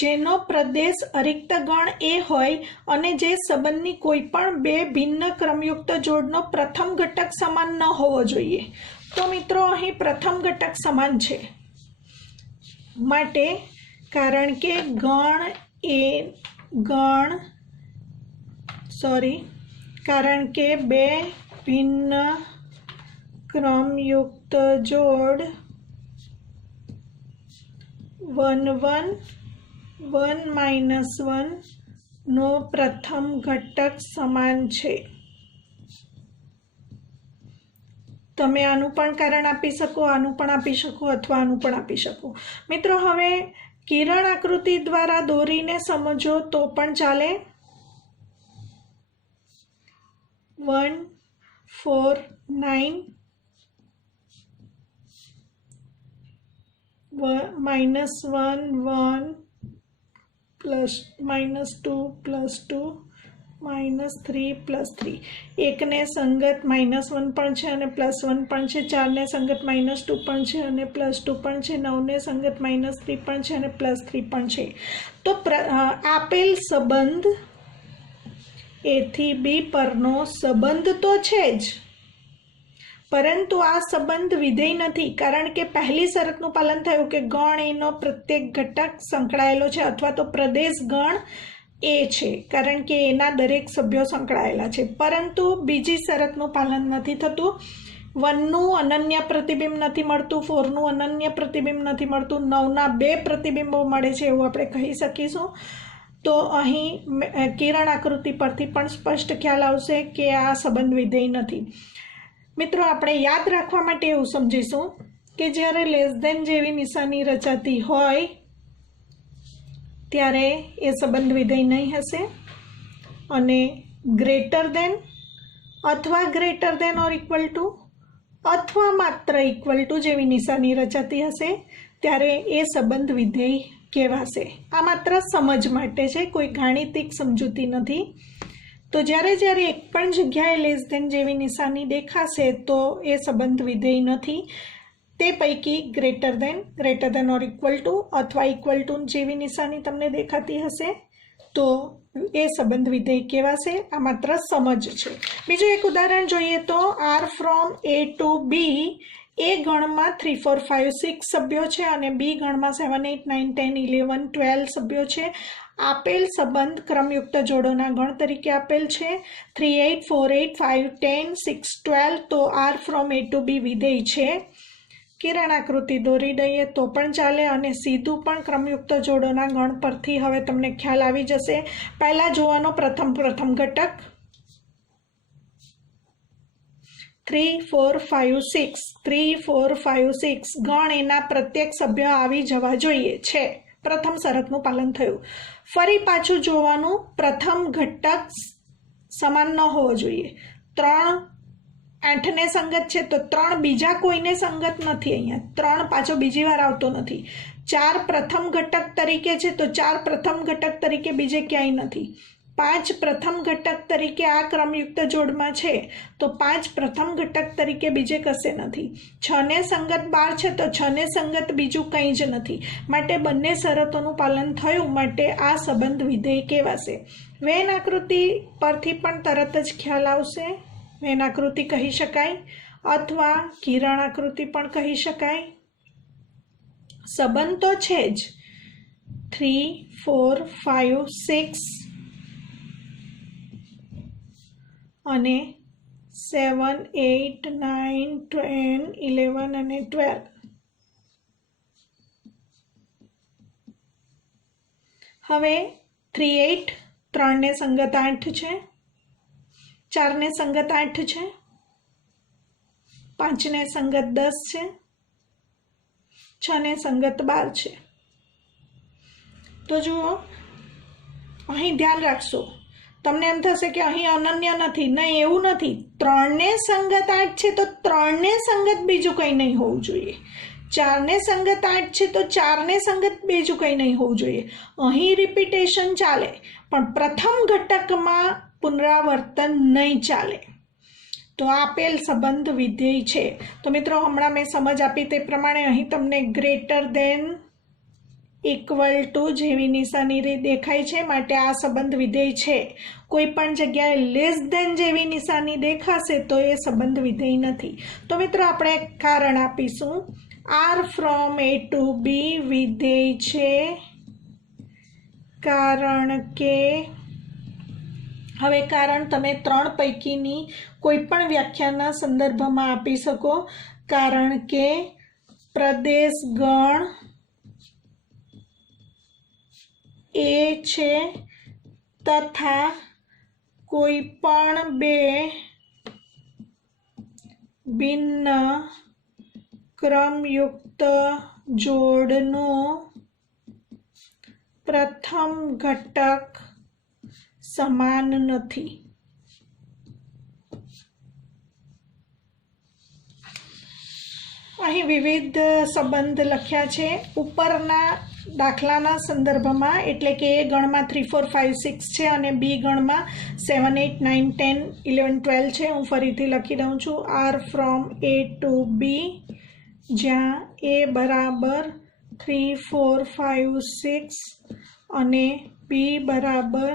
જેનો પ્રદેશ અરિક્ત ગણ એ હોય અને જે સંબંધની કોઈ પણ બે ભિન્ન ક્રમયુક્ત જોડનો પ્રથમ ઘટક સમાન ન હોવો જોઈએ. તો મિત્રો અહીં પ્રથમ ઘટક સમાન છે, માટે કારણ કે કારણ કે બે ભિન્ન ક્રમયુક્ત જોડ 1, 1, 1 - 1 નો પ્રથમ ઘટક સમાન છે. તમે આનું પણ કારણ આપી શકો, આનું પણ આપી શકો અથવા આનું પણ આપી શકો. મિત્રો હવે કિરણ આકૃતિ દ્વારા દોરીને સમજો તો પણ ચાલે. 1, 4, 9 -1, 1 પ્લસ -2 પ્લસ 2 -3 પ્લસ 3. એકને સંગત -1 પણ છે અને +1 પણ છે. 4 ને સંગત -2 પણ છે અને +2 પણ છે. 9 ને સંગત -3 પણ છે અને +3 પણ છે. તો આપેલ સંબંધ A થી B પરનો સંબંધ તો છે જ, પરંતુ આ સંબંધ વિધેય નથી, કારણ કે પહેલી શરતનું પાલન થયું કે ગણ એનો પ્રત્યેક ઘટક સંકળાયેલો છે અથવા તો પ્રદેશ ગણ એ છે, કારણ કે એના દરેક સભ્યો સંકળાયેલા છે. પરંતુ બીજી શરતનું પાલન નથી થતું. 1નું અનન્ય પ્રતિબિંબ નથી મળતું, 4નું અનન્ય પ્રતિબિંબ નથી મળતું, 9ના 2 પ્રતિબિંબો મળે છે એવું આપણે કહી શકીશું. તો અહીં કિરણ આકૃતિ પરથી પણ સ્પષ્ટ ખ્યાલ આવશે કે આ સંબંધ વિધેય નથી. મિત્રો, આપણે યાદ રાખવા માટે એવું સમજીશું કે જ્યારે લેસ ધેન જેવી નિશાની રચાતી હોય ત્યારે એ સંબંધ વિધેય નહીં હશે, અને ગ્રેટર દેન અથવા ગ્રેટર દેન ઓર ઇક્વલ ટુ અથવા માત્ર ઇક્વલ ટુ જેવી નિશાની રચાતી હશે ત્યારે એ સંબંધ વિધેય કહેવાશે. આ માત્ર સમજ માટે છે, કોઈ ગાણિતિક સમજૂતી નથી. તો જ્યારે જ્યારે એક પણ જગ્યાએ લેસ ધેન જેવી નિશાની દેખાશે તો એ સંબંધ વિધેય નથી. તે પૈકી ગ્રેટર દેન ઓર ઇક્વલ ટુ અથવા ઇક્વલ ટુ જેવી નિશાની તમને દેખાતી હશે તો એ સંબંધ વિધેય કહેવાશે. આ માત્ર સમજ છે. બીજું એક ઉદાહરણ જોઈએ તો R from A to B A ગણમાં 3, 4, 5, 6 સભ્યો છે અને બી ગણમાં 7, 8, 9, 10, 11, 12 સભ્યો છે. આપેલ સંબંધ ક્રમયુક્ત જોડોના ગણ તરીકે આપેલ છે 3, 8, 4, 8, 5, 10, 6, 12. તો આર ફ્રોમ એ ટુ બી વિધેય છે. કિરણ આકૃતિ દોરી દઈએ તો પણ ચાલે અને સીધું પણ ક્રમયુક્ત જોડોના ગણ પરથી હવે તમને ખ્યાલ આવી જશે. પહેલા જોવાનો પ્રથમ ઘટક 3, 4, 5, 6 3, 4, 5, 6 ગણ એના પ્રત્યેક સભ્ય આવી જવા જોઈએ છે. પ્રથમ શરતનું પાલન થયું. ફરી પાછું જોવાનું પ્રથમ ઘટક સમાન ન હોવો જોઈએ. 3 8ને સંગત છે તો 3 બીજા કોઈને સંગત નથી. અહીંયા 3 પાછો બીજી વાર આવતો નથી. 4 પ્રથમ ઘટક તરીકે છે તો 4 પ્રથમ ઘટક તરીકે બીજે ક્યાંય નથી. 5 પ્રથમ ઘટક તરીકે આ ક્રમયુક્ત જોડમાં છે તો 5 પ્રથમ ઘટક તરીકે બીજે કશે નથી. 6ને સંગત 12 છે તો 6ને સંગત બીજું કંઈ જ નથી. માટે બંને શરતોનું પાલન થયું માટે આ સંબંધ વિધેય કહેવાશે. વેન આકૃતિ પરથી પણ તરત જ ખ્યાલ આવશે. વેન આકૃતિ કહી શકાય અથવા કિરણ આકૃતિ પણ કહી શકાય. સંબંધ તો છે જ. 3, 4, 5, 6 અને 7, 8, 9, 10, 11 અને 12. હવે 3, 8 3ને સંગત 8 છે, 4ને સંગત 8 છે, 5ને સંગત 10 છે, 6ને સંગત 12 છે. તો જુઓ, અહીં ધ્યાન રાખશો. તમને એમ થશે કે અહીં અનન્ય નથી. નહીં, એવું નથી. 3ને સંગત 8 છે તો 3ને સંગત બીજું કંઈ નહીં હોવું જોઈએ. 4ને સંગત 8 છે તો 4ને સંગત બીજું કંઈ નહીં હોવું જોઈએ. અહીં રિપીટેશન ચાલે પણ પ્રથમ ઘટકમાં પુનરાવર્તન નહીં ચાલે. તો આપેલ સંબંધ વિધેય છે. તો મિત્રો, હમણાં મેં સમજ આપી તે પ્રમાણે અહીં તમને ગ્રેટર દેન ઇક્વલ ટુ જેવી નિશાની દેખાય છે માટે આ સંબંધ વિધેય છે. કોઈ પણ જગ્યાએ લેસ દેન જેવી નિશાની દેખાશે તો એ સંબંધ વિધેય નથી. તો મિત્રો, આપણે કારણ આપીશું. આર ફ્રોમ એ ટુ બી વિધેય છે કારણ કે, હવે કારણ તમે 3 પૈકીની કોઈ પણ વ્યાખ્યાના સંદર્ભમાં આપી શકો. કારણ કે પ્રદેશ ગણ એ છે તથા કોઈ પણ 2 ભિન્ન ક્રમયુક્ત જોડનો પ્રથમ ઘટક સમાન નથી. અહીં વિવિધ સંબંધ લખ્યા છે ઉપરના દાખલાના સંદર્ભમાં, એટલે કે એ ગણમાં 3, 4, 5, 6 છે અને બી ગણમાં 7, 8, 9, 10, 11, 12 છે. હું ફરીથી લખી દઉં છું. R from A to B જ્યાં એ બરાબર 3, 4, 5, 6 અને બી બરાબર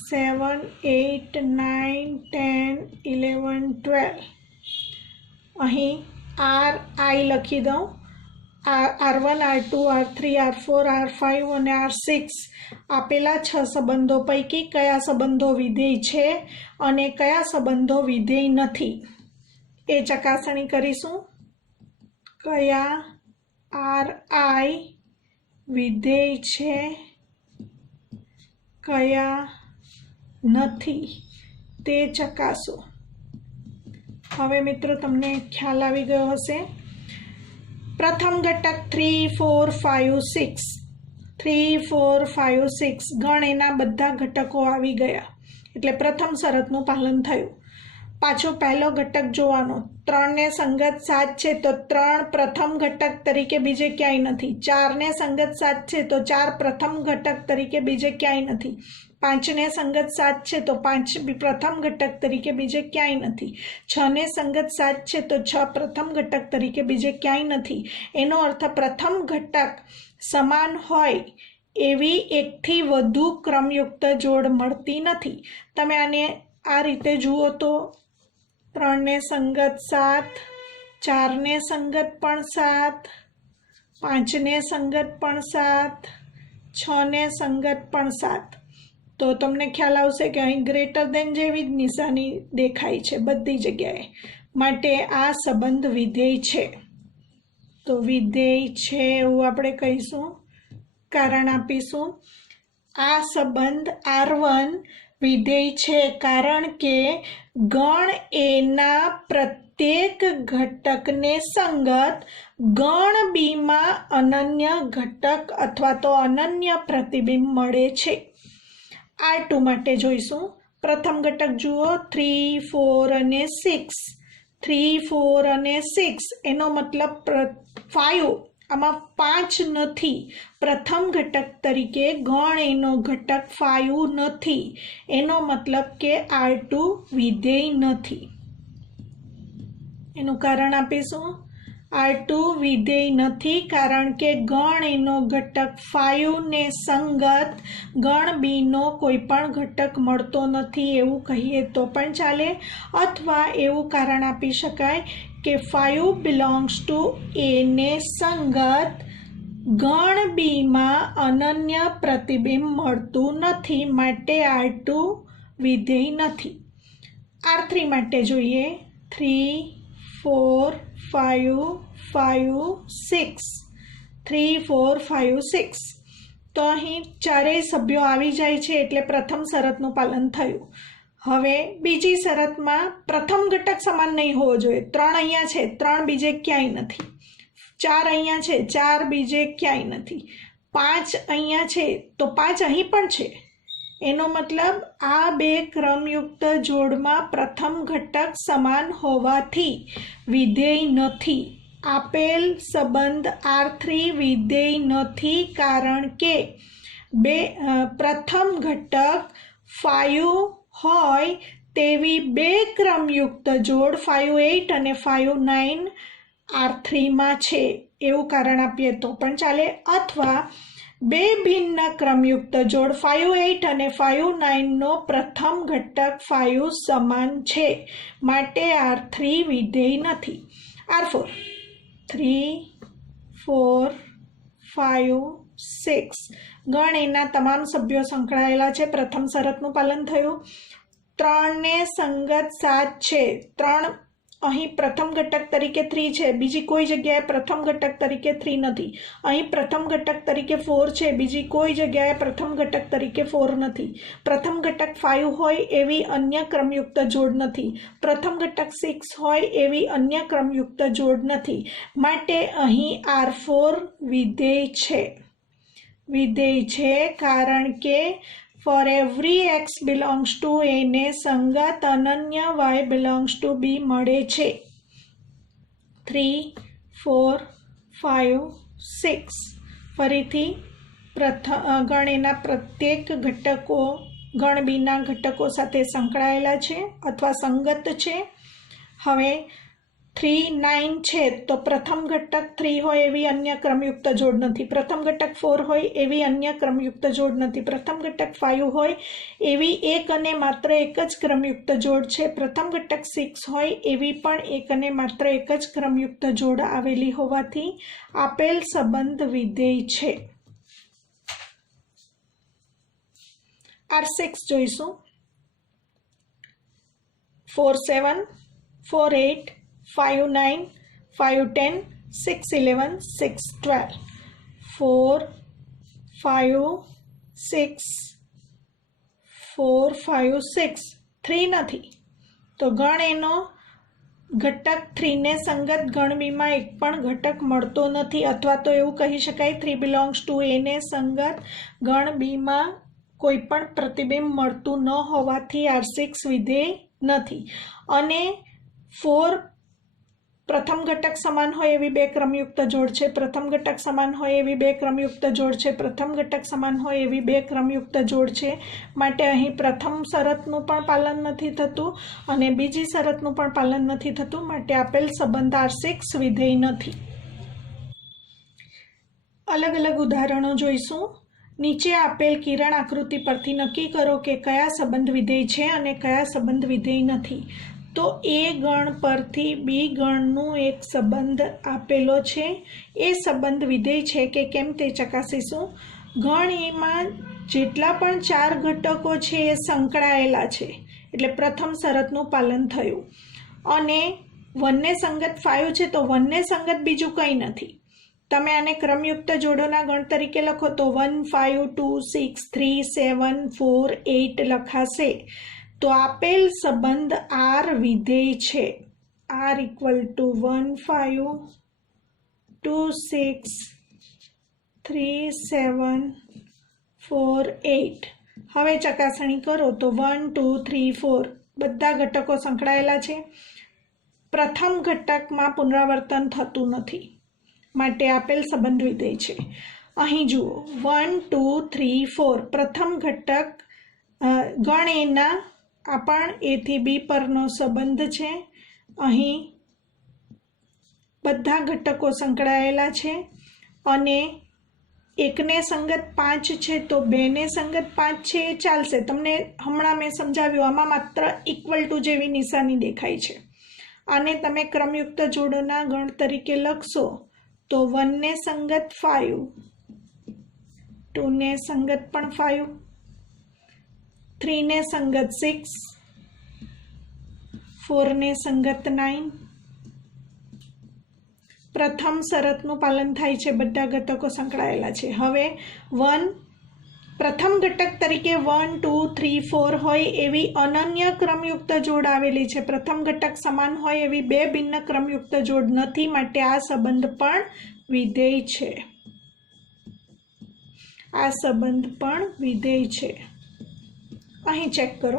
7, 8, 9, 10, 11, 12 અહીં RI લખી દઉં, R1, R2, R3, R4, R5 અને R6 આપેલા 6 સંબંધો પૈકી કયા સંબંધો વિધેય છે અને કયા સંબંધો વિધેય નથી એ ચકાસણી કરીશું. કયા RI વિધેય છે, કયા નથી તે ચકાસો. હવે મિત્રો તમને ખ્યાલ આવી ગયો હશે. પ્રથમ ઘટક 3, 4, 5, 6, 3, 4, 5, 6 ગણ એના બધા ઘટકો આવી ગયા એટલે પ્રથમ શરતનું પાલન થયું. પાછો પહેલો ઘટક જોવાનો, 3 ને સંગત 7 છે તો 3 પ્રથમ ઘટક તરીકે બીજે ક્યાંય નથી. 4 ને સંગત 7 છે તો 4 પ્રથમ ઘટક તરીકે બીજે ક્યાંય નથી. 5 ને સંગત 7 છે તો 5 પ્રથમ ઘટક તરીકે બીજે ક્યાંય નથી. 6 ને સંગત 7 છે તો 6 પ્રથમ ઘટક તરીકે બીજે ક્યાંય નથી. એનો અર્થ પ્રથમ ઘટક સમાન હોય એવી એકથી વધુ ક્રમયુક્ત જોડ મળતી નથી. તમે આને આ રીતે જુઓ તો 3 ને સંગત 7, 4 ને સંગત પણ 7, 5 ને સંગત પણ 7, 6 ને સંગત પણ 7. તો તમને ખ્યાલ આવશે કે અહીં ગ્રેટર દેન જેવી જ નિશાની દેખાય છે બધી જગ્યાએ, માટે આ સંબંધ વિધેય છે. તો વિધેય છે એવું આપણે કહીશું, કારણ આપીશું. આ સંબંધ R1 વિધેય છે કારણ કે ગણ એના પ્રત્યેક ઘટકને સંગત ગણ બીમાં અનન્ય ઘટક અથવા તો અનન્ય પ્રતિબિંબ મળે છે. R2 માટે જોઈશું. પ્રથમ ઘટક જુઓ 3, 4 અને 6. 3, 4 અને 6 એનો મતલબ 5, આમાં 5 નથી. પ્રથમ ઘટક તરીકે ગણ એનો ઘટક 5 નથી. એનો મતલબ કે R2 વિધેય નથી. એનું કારણ આપીશું. R2 વિધેય નથી કારણ કે ગણ એનો ઘટક 5 ને સંગત ગણ બીનો કોઈ પણ ઘટક મળતો નથી એવું કહીએ તો પણ ચાલે, અથવા એવું કારણ આપી શકાય કે 5 બિલોંગ્સ ટુ A ને સંગત ગણ બીમાં અનન્ય પ્રતિબિંબ મળતું નથી, માટે R2 વિધેય નથી. R3 માટે જોઈએ. 3, 4, 5, 5, 6. 3, 4, 5, 6. તો અહીં ચારેય સભ્યો આવી જાય છે એટલે પ્રથમ શરતનું પાલન થયું. હવે બીજી શરતમાં પ્રથમ ઘટક સમાન નહીં હોવો જોઈએ. 3 અહીંયા છે, 3 બીજે ક્યાંય નથી. 4 અહીંયા છે, 4 બીજે ક્યાંય નથી. 5 અહીંયા છે તો 5 અહીં પણ છે. એનો મતલબ આ બે ક્રમયુક્ત જોડમાં પ્રથમ ઘટક સમાન હોવાથી વિધેય નથી. આપેલ સંબંધ R3 વિધેય નથી કારણ કે પ્રથમ ઘટક 5 હોય તેવી બે ક્રમયુક્ત જોડ 5, 8 અને 5, 9 R3માં છે એવું કારણ આપીએ તો પણ ચાલે, અથવા બે ભિન્ન ક્રમયુક્ત જોડ 5, 8 અને 5, 9 નો પ્રથમ ઘટક 5 સમાન છે, માટે R3 વિધેય નથી. R4 3, 4, 5, 6 ગણ એના તમામ સભ્યો સંકળાયેલા છે. પ્રથમ શરતનું પાલન થયું. 3 ને સંગત 7 છે. 3 અહીં પ્રથમ ઘટક તરીકે 3 છે, બીજી કોઈ જગ્યાએ પ્રથમ ઘટક તરીકે 3 નથી. અહીં પ્રથમ ઘટક તરીકે 4 છે, બીજી કોઈ જગ્યાએ પ્રથમ ઘટક તરીકે 4 નથી. પ્રથમ ઘટક 5 હોય એવી અન્ય ક્રમયુક્ત જોડ નથી. પ્રથમ ઘટક 6 હોય એવી અન્ય ક્રમયુક્ત જોડ નથી, માટે અહીં R4 વિધેય છે. વિધેય છે કારણ કે for every x belongs to A ને સંગત અનન્ય y belongs to B મળે છે. 3, 4, 5, 6 ફરીથી ગણ એના પ્રત્યેક ઘટકો ગણ બીના ઘટકો સાથે સંકળાયેલા છે અથવા સંગત છે. હવે 3 9 છે તો પ્રથમ ઘટક 3 હોય એવી અન્ય ક્રમયુક્ત જોડ નથી. પ્રથમ ઘટક 4 હોય એવી અન્ય ક્રમયુક્ત જોડ નથી. પ્રથમ ઘટક 5 હોય એવી એક અને માત્ર એક જ ક્રમયુક્ત જોડ છે. પ્રથમ ઘટક 6 હોય એવી પણ એક અને માત્ર એક જ ક્રમયુક્ત જોડ આવેલી હોવાથી આપેલ સંબંધ વિધેય છે. R6 જોઈશું. 4 7 4 8 5 9 5 10 6 11 6 12 4 5 6 4 5 6 3 નથી તો ગણ એનો ઘટક 3 ને સંગત ગણ બીમાં એક પણ ઘટક મળતો નથી, અથવા તો એવું કહી શકાય 3 બિલોંગ્સ ટુ એ ને સંગત ગણ બીમાં કોઈ પણ પ્રતિબિંબ મળતું ન હોવાથી R6 વિધેય નથી. અને 4 પ્રથમ ઘટક સમાન હોય એવી બે ક્રમયુક્ત જોડ છે. પ્રથમ ઘટક સમાન હોય એવી બે ક્રમયુક્ત જોડ છે. પ્રથમ ઘટક સમાન હોય એવી બે ક્રમયુક્ત જોડ છે. માટે અહીં પ્રથમ શરતનું પણ પાલન નથી થતું અને બીજી શરતનું પણ પાલન નથી થતું. માટે આપેલ સંબંધ R6 વિધેય નથી. અલગ અલગ ઉદાહરણો જોઈશું. નીચે આપેલ કિરણ આકૃતિ પરથી નક્કી કરો કે કયા સંબંધ વિધેય છે અને કયા સંબંધ વિધેય નથી. તો એ ગણ પરથી બી ગણનું એક સંબંધ આપેલો છે. એ સંબંધ વિધેય છે કે કેમ તે ચકાસીશું. ગણ એમાં જેટલા પણ 4 ઘટકો છે એ સંકળાયેલા છે, એટલે પ્રથમ શરતનું પાલન થયું. અને 1 ને સંગત 5 છે તો 1 ને સંગત બીજું કંઈ નથી. તમે આને ક્રમયુક્ત જોડોના ગણ તરીકે લખો તો 1 5 2 6 3 7 4 8 લખાશે. તો આપેલ સંબંધ R વિધેય છે. R = 1 5 2 6 3 7 4 8. હવે ચકાસણી કરો તો 1 2 3 4 બધા ઘટકો સંકળાયેલા છે. પ્રથમ ઘટકમાં પુનરાવર્તન થતું નથી, માટે આપેલ સંબંધ વિધેય છે. અહીં જુઓ 1 2 3 4 પ્રથમ ઘટક ગણ એના આ પણ એ થી બી પરનો સંબંધ છે. અહીં બધા ઘટકો સંકળાયેલા છે અને એકને સંગત 5 છે તો 2 ને સંગત 5 છે એ ચાલશે. તમને હમણાં મેં સમજાવ્યું, આમાં માત્ર ઇક્વલ ટુ જેવી નિશાની દેખાય છે. આને તમે ક્રમયુક્ત જોડોના ગણ તરીકે લખશો તો 1 ને સંગત 5, 2 ને સંગત પણ 5, 3 ને સંગત 6, 4 ને સંગત 9. પ્રથમ શરતનું પાલન થાય છે, બધા ઘટકો સંકળાયેલા છે. હવે પ્રથમ ઘટક તરીકે 1 2 3 4 હોય એવી અનન્ય ક્રમયુક્ત જોડ આવેલી છે. પ્રથમ ઘટક સમાન હોય એવી બે ભિન્ન ક્રમયુક્ત જોડ નથી, માટે આ સંબંધ પણ વિધેય છે. આ સંબંધ પણ વિધેય છે. અહીં ચેક કરો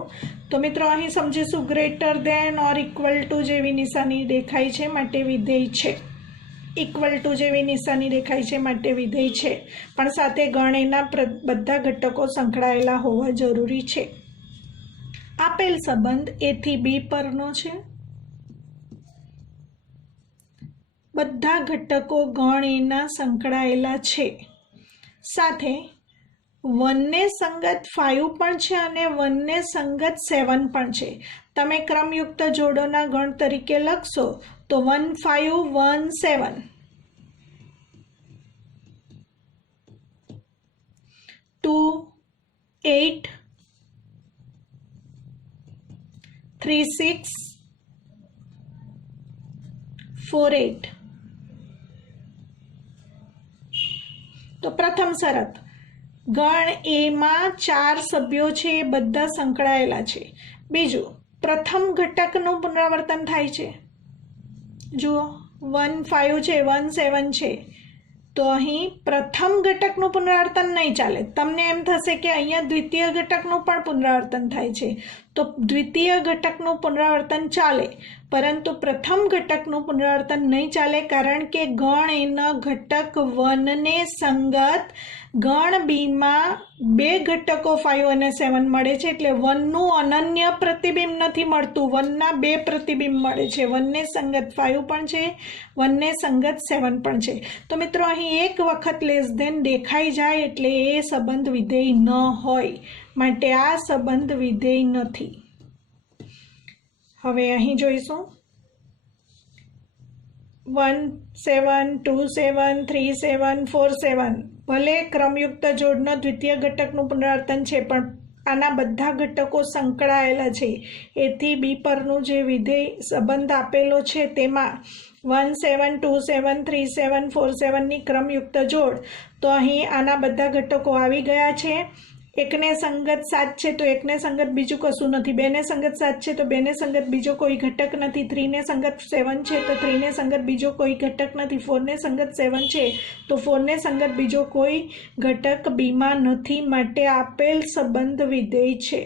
તો મિત્રો અહીં સમજીશું ગ્રેટર દેન ઓર ઇક્વલ ટુ જેવી નિશાની દેખાય છે માટે વિધેય છે. ઇક્વલ ટુ જેવી નિશાની દેખાય છે માટે વિધેય છે, પણ સાથે ગણ એના બધા ઘટકો સંકળાયેલા હોવા જરૂરી છે. આપેલ સંબંધ એ થી બી પરનો છે. બધા ઘટકો ગણ એના સંકળાયેલા છે. સાથે 1 ને સંગત 5 પણ છે અને 1 ને સંગત 7 પણ છે. તમે ક્રમયુક્ત જોડોના ગણ તરીકે લખશો તો 1 5 1 7, 2 8, 3 6, 4 8. તો પ્રથમ શરત, ગણ એમાં 4 સભ્યો છે એ બધા સંકળાયેલા છે. બીજું, પ્રથમ ઘટકનું પુનરાવર્તન થાય છે. જુઓ 1 5 છે, 1 7 છે, તો અહીં પ્રથમ ઘટકનું પુનરાવર્તન નહીં ચાલે. તમને એમ થશે કે અહીંયા દ્વિતીય ઘટકનું પણ પુનરાવર્તન થાય છે, તો દ્વિતીય ઘટકનું પુનરાવર્તન ચાલે, પરંતુ પ્રથમ ઘટકનું પુનરાવર્તન નહીં ચાલે, કારણ કે ગણ એના ઘટક 1 ને સંગત ગણ બીમાં બે ઘટકો 5 અને 7 મળે છે, એટલે 1નું અનન્ય પ્રતિબિંબ નથી મળતું, 1ના બે પ્રતિબિંબ મળે છે. 1ને સંગત 5 પણ છે, 1ને સંગત 7 પણ છે. તો મિત્રો અહીં એક વખત લેસ ધેન દેખાઈ જાય એટલે એ સંબંધ વિધેય ન હોય, માટે આ સંબંધ વિધેય નથી. હવે અહીં જોઈશું 1 7 2 7 3 7 4 7. ભલે ક્રમયુક્ત જોડનો દ્વિતીય ઘટકનું પુનરાવર્તન છે, પણ આના બધા ઘટકો સંકળાયેલા છે. એથી બી પરનું જે વિધેય સંબંધ આપેલો છે તેમાં 1 7 2 7 3 7 4 7ની ક્રમયુક્ત જોડ. તો અહીં આના બધા ઘટકો આવી ગયા છે. એકને સંગત 7 છે તો એકને સંગત બીજું કશું નથી, બેને સંગત 7 છે તો બેને સંગત બીજો કોઈ ઘટક નથી, 3ને સંગત 7 છે તો 3ને સંગત બીજો કોઈ ઘટક નથી, 4ને સંગત 7 છે તો 4ને સંગત બીજો કોઈ ઘટક બીમાં નથી, માટે આપેલ સંબંધ વિધેય છે.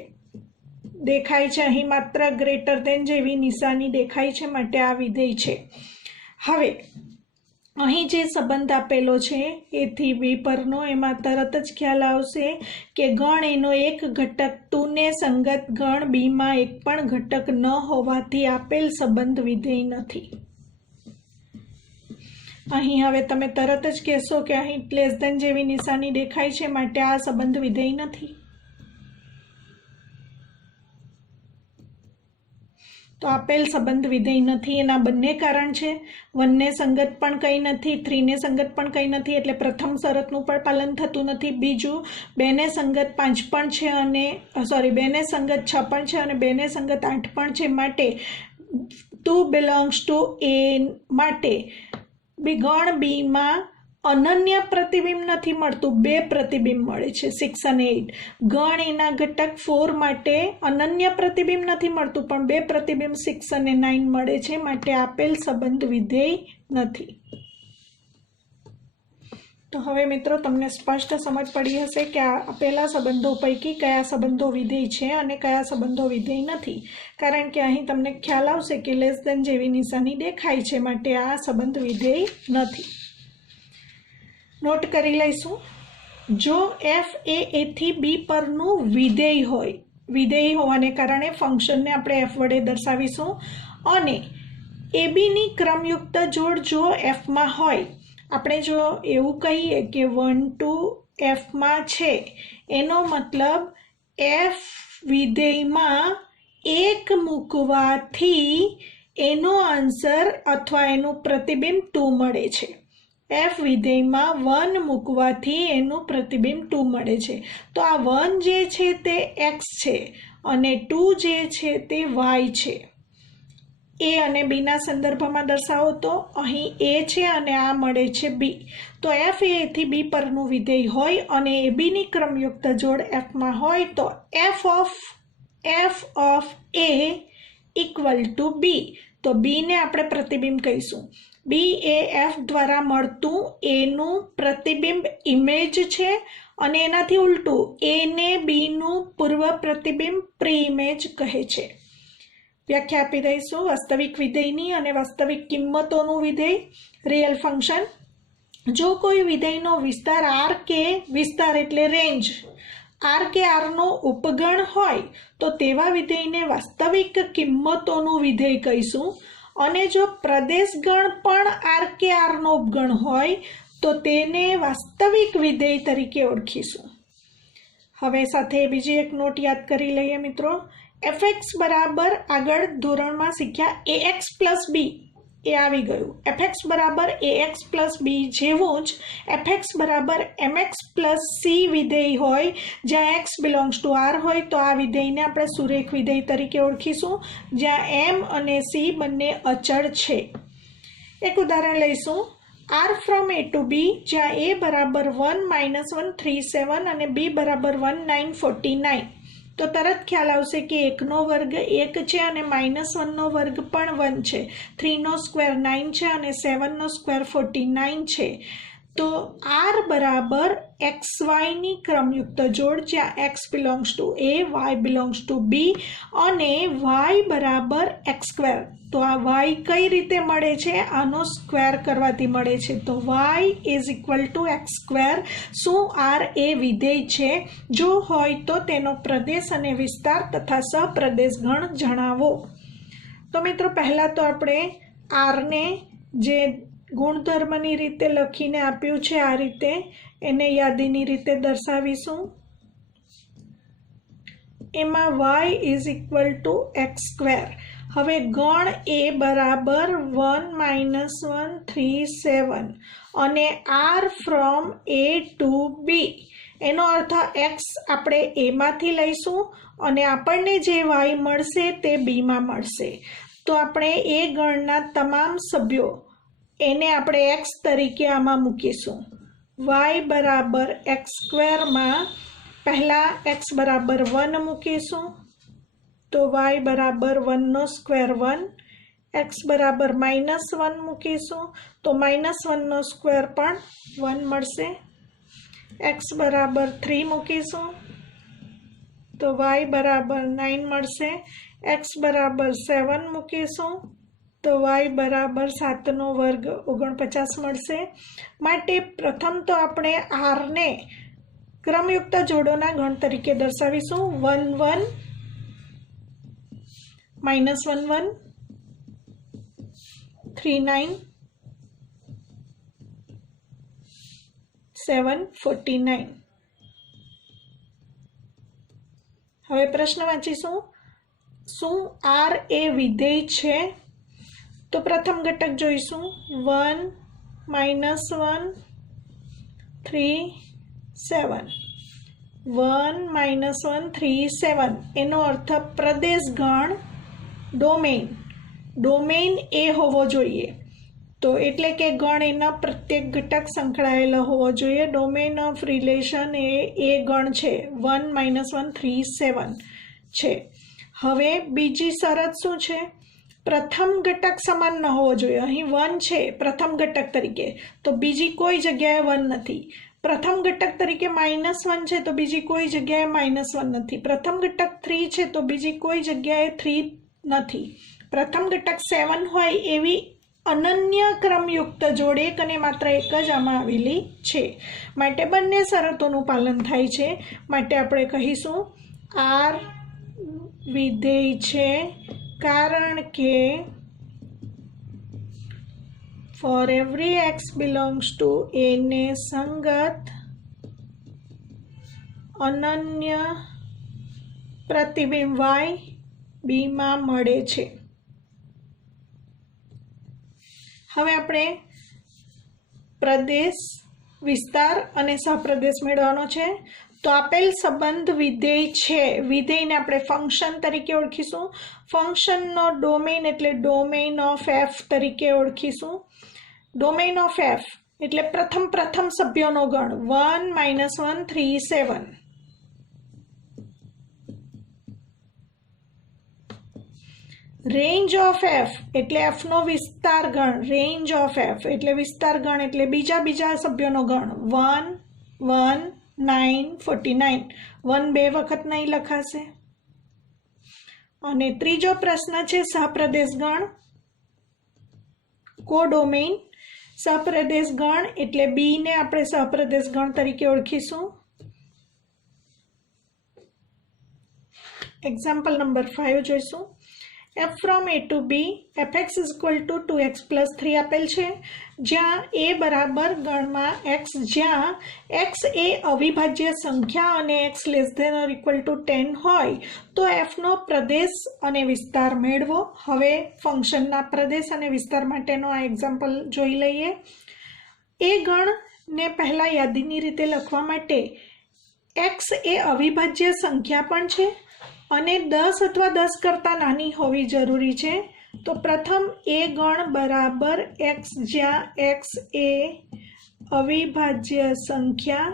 દેખાય છે અહીં માત્ર ગ્રેટર ધેન જેવી નિશાની દેખાય છે, માટે આ વિધેય છે. હવે અહીં જે સંબંધ આપેલો છે એથી બી પરનો, એમાં તરત જ ખ્યાલ આવશે કે ગણ એનો એક ઘટક 2ને સંગત ગણ બીમાં એક પણ ઘટક ન હોવાથી આપેલ સંબંધ વિધેય નથી. અહીં હવે તમે તરત જ કહેશો કે અહીં લેસ ધેન જેવી નિશાની દેખાય છે, માટે આ સંબંધ વિધેય નથી. તો આપેલ સંબંધ વિધેય નથી. એના બંને કારણ છે. 1ને સંગત પણ કંઈ નથી, 3ને સંગત પણ કંઈ નથી, એટલે પ્રથમ શરતનું પણ પાલન થતું નથી. બીજું, 2ને સંગત 5 પણ છે અને 2ને સંગત 6 પણ છે અને 2ને સંગત 8 પણ છે, માટે 2 બિલોંગ્સ ટુ એ, માટે ગણ બીમાં અનન્ય પ્રતિબિંબ નથી મળતું, બે પ્રતિબિંબ મળે છે 6 અને 8. ગણ એના ઘટક 4 માટે અનન્ય પ્રતિબિંબ નથી મળતું, પણ બે પ્રતિબિંબ 6 અને 9 મળે છે, માટે આપેલ સંબંધ વિધેય નથી. તો હવે મિત્રો તમને સ્પષ્ટ સમજ પડી હશે કે આ આપેલા સંબંધો પૈકી કયા સંબંધો વિધેય છે અને કયા સંબંધો વિધેય નથી, કારણ કે અહીં તમને ખ્યાલ આવશે કે લેસ ધેન જેવી નિશાની દેખાય છે, માટે આ સંબંધ વિધેય નથી. નોટ કરી લઈશું. જો f એ એથી બી પરનું વિધેય હોય, વિધેય હોવાને કારણે ફંક્શનને આપણે f વડે દર્શાવીશું, અને એ બીની ક્રમયુક્ત જોડ જો fમાં હોય, આપણે જો એવું કહીએ કે 1 2 fમાં છે, એનો મતલબ f વિધેયમાં 1 મૂકવાથી એનો આન્સર અથવા એનું પ્રતિબિંબ 2 મળે છે. f વિધેયમાં 1 મૂકવાથી એનું પ્રતિબિંબ 2 મળે છે. તો આ 1 જે છે તે x છે અને 2 જે છે તે y છે. a અને b ના સંદર્ભમાં દર્શાવો તો અહીં a છે અને આ મળે છે b. તો f એ થી b પરનું વિધેય હોય અને a b ની ક્રમયુક્ત જોડ f માં હોય તો f of a equal to b. તો b ને આપણે પ્રતિબિંબ કહીશું. b એ f દ્વારા મળતું a નું પ્રતિબિંબ ઇમેજ છે અને એનાથી ઉલટું a ને b નું પૂર્વ પ્રતિબિંબ પ્રી ઇમેજ કહે છે. વ્યાખ્યા આપી દઈશું વાસ્તવિક વિધેયની અને વાસ્તવિક કિંમતોનું વિધેય. Real function. જો કોઈ વિધેયનો વિસ્તાર r કે વિસ્તાર એટલે રેન્જ r કે r નો ઉપગણ હોય તો તેવા વિધેયને વાસ્તવિક કિંમતોનું વિધેય કહીશું, અને જો પ્રદેશગણ પણ r કે r નો ઉપગણ હોય તો તેને વાસ્તવિક વિધેય તરીકે ઓળખીશું. હવે સાથે બીજી એક નોટ યાદ કરી લઈએ મિત્રો. fx બરાબર આગળ ધોરણમાં શીખ્યા ax પ્લસ b એ આવી ગયું. fx બરાબર ax પ્લસ b જેવું જ fx બરાબર mx પ્લસ c વિધેય હોય, જ્યાં x બિલોંગ્સ ટુ r હોય તો આ વિધેયને આપણે સુરેખ વિધેય તરીકે ઓળખીશું, જ્યાં m અને c બંને અચળ છે. એક ઉદાહરણ લઈશું. r from a to b, જ્યાં a બરાબર 1 -1 3 7 અને b બરાબર 1 9 49. તો તરત ખ્યાલ આવશે કે 1નો વર્ગ 1 છે અને -1નો વર્ગ પણ 1 છે, 3નો સ્ક્વેર 9 છે અને 7નો સ્ક્વેર 49 છે. તો આર બરાબર એક્સ વાયની ક્રમયુક્ત જોડ જ્યાં x belongs to A, y belongs to B અને વાય બરાબર એક્સ સ્ક્વેર. તો આ વાય કઈ રીતે મળે છે? આનો સ્ક્વેર કરવાથી મળે છે. તો y is equal to x square. શું આર એ વિધેય છે? જો હોય તો તેનો પ્રદેશ અને વિસ્તાર તથા સપ્રદેશ ગણ જણાવો. તો મિત્રો પહેલાં તો આપણે આરને જે ગુણધર્મની રીતે લખીને આપ્યું છે આ રીતે એને યાદીની રીતે દર્શાવીશું. એમાં y is equal to x square. હવે ગણ એ બરાબર 1 - 1 3 7 અને આર ફ્રોમ એ ટુ બી. એનો અર્થ એક્સ આપણે એમાંથી લઈશું અને આપણને જે વાય મળશે તે બીમાં મળશે. તો આપણે એ ગણના તમામ સભ્યો એને આપણે એક્સ તરીકે આમાં મૂકીશું. વાય બરાબર એક્સ સ્ક્વેરમાં પહેલાં એક્સ બરાબર 1 મૂકીશું. તો વાય બરાબર 1નો સ્ક્વેર 1. એક્સ બરાબર -1 મૂકીશું તો -1નો સ્ક્વેર પણ 1 મળશે. એક્સ બરાબર 3 મૂકીશું તો વાય બરાબર 9 મળશે. એક્સ બરાબર 7 મૂકીશું તો વાય બરાબર 7નો વર્ગ 49 મળશે. માટે પ્રથમ તો આપણે આરને ક્રમયુક્ત જોડોના ગણ તરીકે દર્શાવીશું. 1 1 -1 1 3 9 7 49. હવે પ્રશ્ન વાંચીશું. શું આર એ વિધેય છે? તો પ્રથમ ઘટક જોઈશું. 1 -1 3 7. 1 -1 3 7 એનો અર્થ પ્રદેશ ગણ ડોમેઇન એ હોવો જોઈએ. તો એટલે કે ગણ એના પ્રત્યેક ઘટક સંકળાયેલો હોવો જોઈએ. ડોમેઇન ઓફ રિલેશન એ ગણ છે. 1 -1 3 7 છે. હવે બીજી શરત શું છે? પ્રથમ ઘટક સમાન ન હોવો જોઈએ. અહીં 1 છે પ્રથમ ઘટક તરીકે તો બીજી કોઈ જગ્યાએ 1 નથી. પ્રથમ ઘટક તરીકે -1 છે તો બીજી કોઈ જગ્યાએ -1 નથી. પ્રથમ ઘટક 3 છે તો બીજી કોઈ જગ્યાએ 3 નથી. પ્રથમ ઘટક 7 હોય એવી અનન્ય ક્રમયુક્ત જોડ એક અને માત્ર એક જ આમાં આવેલી છે. માટે બંને શરતોનું પાલન થાય છે. માટે આપણે કહીશું આર વિધેય છે કારણ કે for every x belongs to A ને સંગત અનન્ય પ્રતિબિંબ વાય બીમાં મળે છે. હવે આપણે પ્રદેશ, વિસ્તાર અને સહપ્રદેશ મેળવવાનો છે. તો આપેલ સંબંધ વિધેય છે. વિધેયને આપણે ફંક્શન તરીકે ઓળખીશું. ફંક્શનનો ડોમેઇન એટલે ડોમેઇન ઓફ એફ તરીકે ઓળખીશું. ડોમેઇન ઓફ એફ એટલે પ્રથમ સભ્યોનો ગણ 1 -1 3 7. રેન્જ ઓફ એફ એટલે એફનો વિસ્તાર ગણ. રેન્જ ઓફ એફ એટલે વિસ્તાર ગણ એટલે બીજા સભ્યોનો ગણ 1 1 9 49. 1 2 વખત નહીં લખાશે. અને ત્રીજો પ્રશ્ન છે સહપ્રદેશ ગણ કોડોમેઇન. સહપ્રદેશ ગણ એટલે બી ને આપણે સહપ્રદેશ ગણ તરીકે ઓળખીશું. એક્ઝામ્પલ નંબર 5 જોઈશું. f from a to b fx is equal to 2x plus 3 આપેલ છે. જ્યાં a બરાબર ગણમાં x, જ્યાં x એ અવિભાજ્ય સંખ્યા અને x less than or equal to 10 હોય તો f નો પ્રદેશ અને વિસ્તાર મેળવો. હવે ફંક્શનના પ્રદેશ અને વિસ્તાર માટેનો આ એક્ઝામ્પલ જોઈ લઈએ. એ ગણને પહેલા યાદીની રીતે લખવા માટે x એ અવિભાજ્ય સંખ્યા પણ છે અને 10 અથવા 10 કરતાં નાની હોવી જરૂરી છે. તો પ્રથમ એ ગણ બરાબર x, જ્યાં x એ અવિભાજ્ય સંખ્યા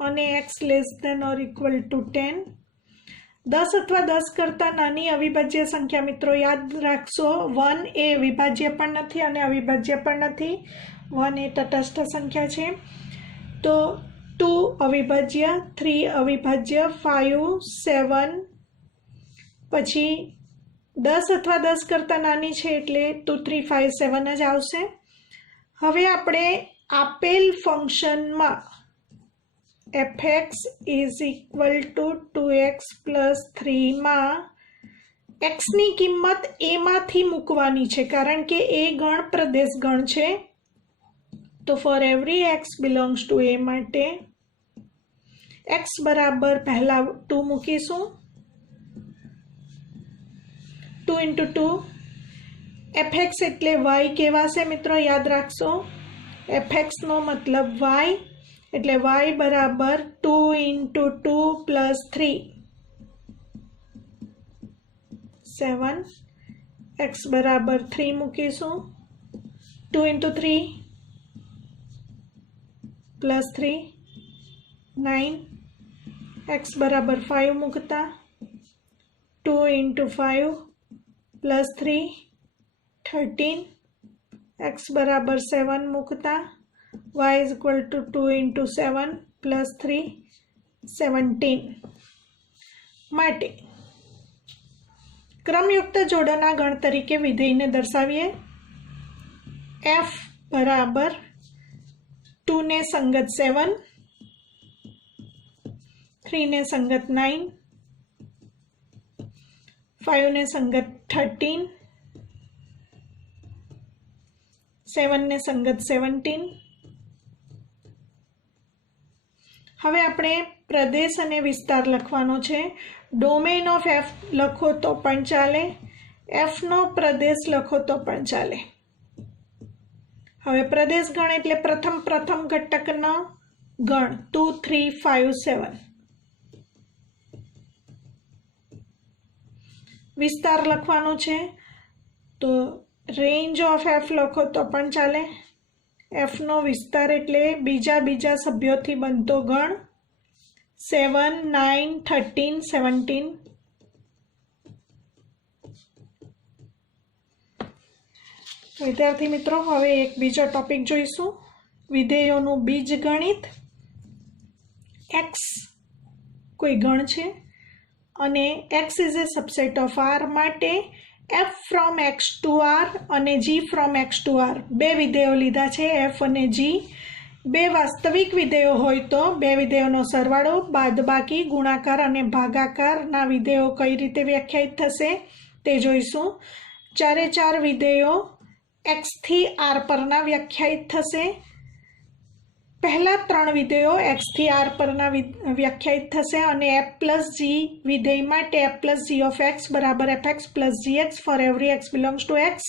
અને x less than or equal to 10. 10 अथवा 10 करता नानी अविभाज्य संख्या मित्रों याद राखशो 1 ए विभाज्य पण नथी अने अविभाज्य पण नथी। 1 ए तटस्थ संख्या छे तो 2 अविभाज्य, 3 अविभाज्य, 5, 7 पछी 10 अथवा 10 करता नानी छे एटले 2, 3, 5, 7 ज आवशे। हवे आपणे आपेल फंक्शन मां fx is equal to 2x plus 3 માં x ની કિંમત a માંથી મૂકવાની છે કારણ કે a ગણ પ્રદેશ ગણ છે તો for every x belongs to a માટે x બરાબર પહેલા 2 મૂકીશું 2 into 2 fx એટલે y કહેવાશે મિત્રો યાદ રાખશો fx નો મતલબ y એટલે y બરાબર 2 into 2 plus 3 7 x બરાબર 3 મૂકીશું 2 into 3 plus 3 9 x બરાબર 5 મૂકતા 2 into 5 plus 3 13 x બરાબર 7 મૂકતા y is equal to 2 into 7 plus 3 17 માટે क्रमयुक्त जोड़ना गण तरीके विधेय ने दर्शावीए f बराबर 2 ने संगत 7 3 ने संगत 9 5 ने संगत 13 7 ने संगत 17 હવે આપણે પ્રદેશ અને વિસ્તાર લખવાનો છે ડોમેન ઓફ એફ લખો તો પણ ચાલે એફ નો પ્રદેશ લખો તો પણ ચાલે હવે પ્રદેશ ગણ એટલે પ્રથમ ઘટકનો ગણ 2 3 5 7 વિસ્તાર લખવાનો છે તો રેન્જ ઓફ એફ લખો તો પણ ચાલે एफ नो विस्तार एटले बीजा सभ्योथी बनतो गण 7 9 13 17 विद्यार्थी मित्रों हवे एक बीजो टॉपिक जोईशुं विधेयोनुं बीजगणित एक्स कोई गण छे अने x is a subset of R माटे f from x to r અને g from x to r બે વિધેયો લીધા છે f અને g બે વાસ્તવિક વિધેયો હોય તો બે વિધેયોનો સરવાળો બાદબાકી ગુણાકાર અને ભાગાકારના વિધેયો કઈ રીતે વ્યાખ્યાયિત થશે તે જોઈશું ચારે ચાર વિધેયો x થી r પરના વ્યાખ્યાયિત થશે पहला 3 विधेयो x थी r परना व्याख्यायित थशे अने f plus g विधेय माटे f plus g of x बराबर fx plus gx for every x belongs to x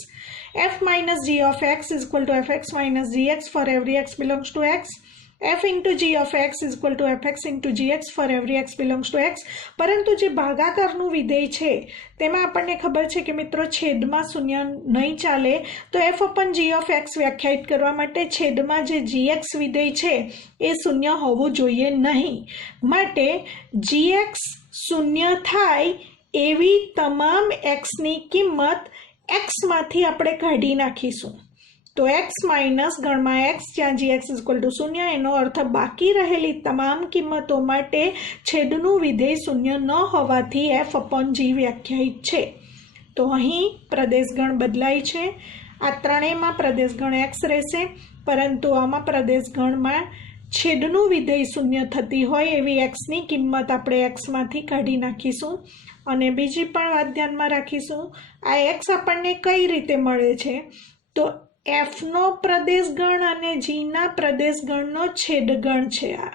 f minus g of x is equal to fx minus gx for every x belongs to x f into g of x is equal to fx into gx for every x belongs to x परंतु जे भागाकारનું વિધેય છે તેમાં આપણને ખબર છે કે મિત્રો છેદમાં શૂન્ય નહીં ચાલે તો f upon g of x વ્યાખ્યાયિત કરવા માટે છેદમાં જે gx વિધેય છે એ શૂન્ય હોવું જોઈએ નહીં માટે gx શૂન્ય થાય એવી તમામ x ની કિંમત x માંથી આપણે કાઢી નાખીશું तो x माइनस गण में x ज्यां gx इज इक्वल टू 0 एनो अर्थ बाकी रहेली तमाम किंमतों माटे छेदनु विधेय शून्य न होवाथी f अपॉन g व्याख्यायित छे तो अहीं प्रदेश गण बदलाय छे आ त्रणेयमां प्रदेश गण x रहेशे परंतु आमां प्रदेश गण में छेदनु विधेय शून्य थती होय एवी x नी किंमत आपणे x मांथी काढी नाखीशुं अने बीजी पण वात ध्यानमां राखीशुं आ x आपणने कई रीते मळे छे तो एफ नो प्रदेश गण अने जी ना प्रदेश गण नो छेद गण छे आ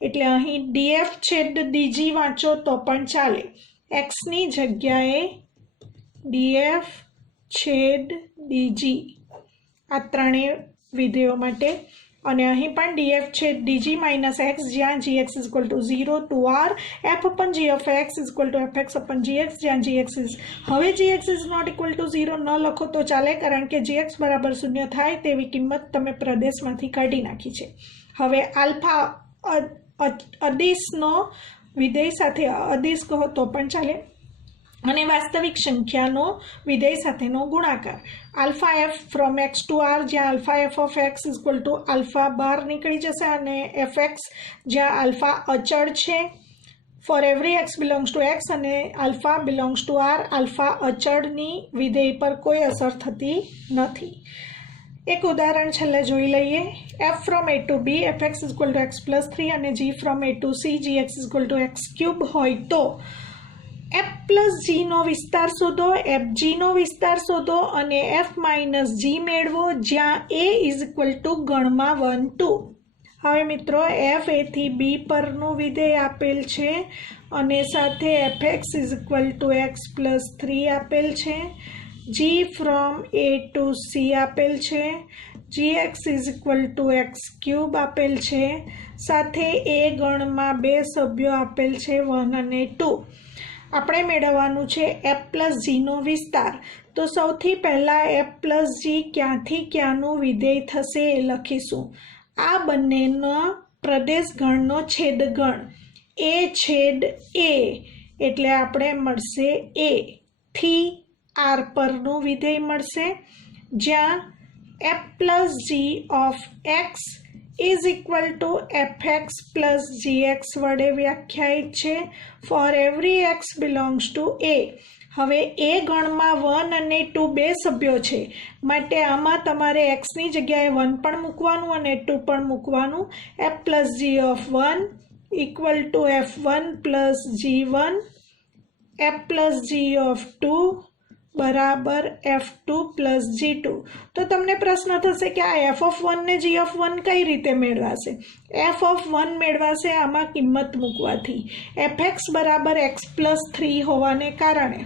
एटले अहीं df छेद dg वांचो तो पण चाले x नी जग्याए df छेद dg आ त्रणेय विधेयो माटे અને અહીં પણ df છેદ dg માઇનસ x જ્યાં gx is equal to 0 to r f upon g of x is equal to fx upon gx જ્યાં gx ઇઝ હવે gx is not equal to 0 ન લખો તો ચાલે કારણ કે gx બરાબર 0 થાય તેવી કિંમત તમે પ્રદેશમાંથી કાઢી નાખી છે હવે આલ્ફા અદિશનો વિધેય સાથે અદિશ કહો તો પણ ચાલે, અને વાસ્તવિક સંખ્યાનો વિધેય સાથેનો ગુણાકાર. Alpha f from x to R, જ્યાં alpha f of x is to alpha બહાર નીકળી જશે, અને એફ એક્સ જ્યાં આલ્ફા અચળ છે for every x belongs to x અને alpha belongs to R, alpha અચળની વિધેય પર કોઈ અસર થતી નથી. એક ઉદાહરણ છેલ્લે જોઈ લઈએ. F from A to B f x is two x plus 3 અને g from A to C g x is two x cube હોય તો એફ પ્લસ જીનો વિસ્તાર શોધો, એફ જીનો વિસ્તાર શોધો અને એફ માઇનસ જી મેળવો, જ્યાં એ ઇઝ ઇક્વલ ટુ ગણમાં 1 2. હવે મિત્રો એફ એ થી બી પરનું વિધેય આપેલ છે અને સાથે f x is equal to x plus 3 આપેલ છે, g from A to C આપેલ છે, g x is equal to x cube આપેલ છે, સાથે એ ગણમાં 2 સભ્યો આપેલ છે 1 અને 2. આપણે મેળવવાનું છે એફ પ્લસ જીનો વિસ્તાર. તો સૌથી પહેલાં એફ પ્લસ જી ક્યાંથી ક્યાંનું વિધેય થશે એ લખીશું. આ બંનેનો પ્રદેશ ગણનો છેદગણ એ છેદ એ, એટલે આપણે મળશે એ થી આર પરનું વિધેય મળશે, જ્યાં f plus g of x is equal to f x plus g x વડે વ્યાખ્યાયિત છે for every x belongs to A. હવે એ ગણમાં 1 અને 2 બે સભ્યો છે, માટે આમાં તમારે એક્સની જગ્યાએ 1 પણ મૂકવાનું અને 2 પણ મૂકવાનું. F plus g of 1 equal to f 1 plus g 1, f plus g of 2 બરાબર F2 પ્લસ G2. તો તમને પ્રશ્ન થશે કે આ એફ ઓફ 1 ને જી ઓફ 1 કઈ રીતે મેળવાશે? એફ ઓફ 1 મેળવાશે આમાં કિંમત મૂકવાથી. એફ એક્સ બરાબર એક્સ પ્લસ 3 હોવાને કારણે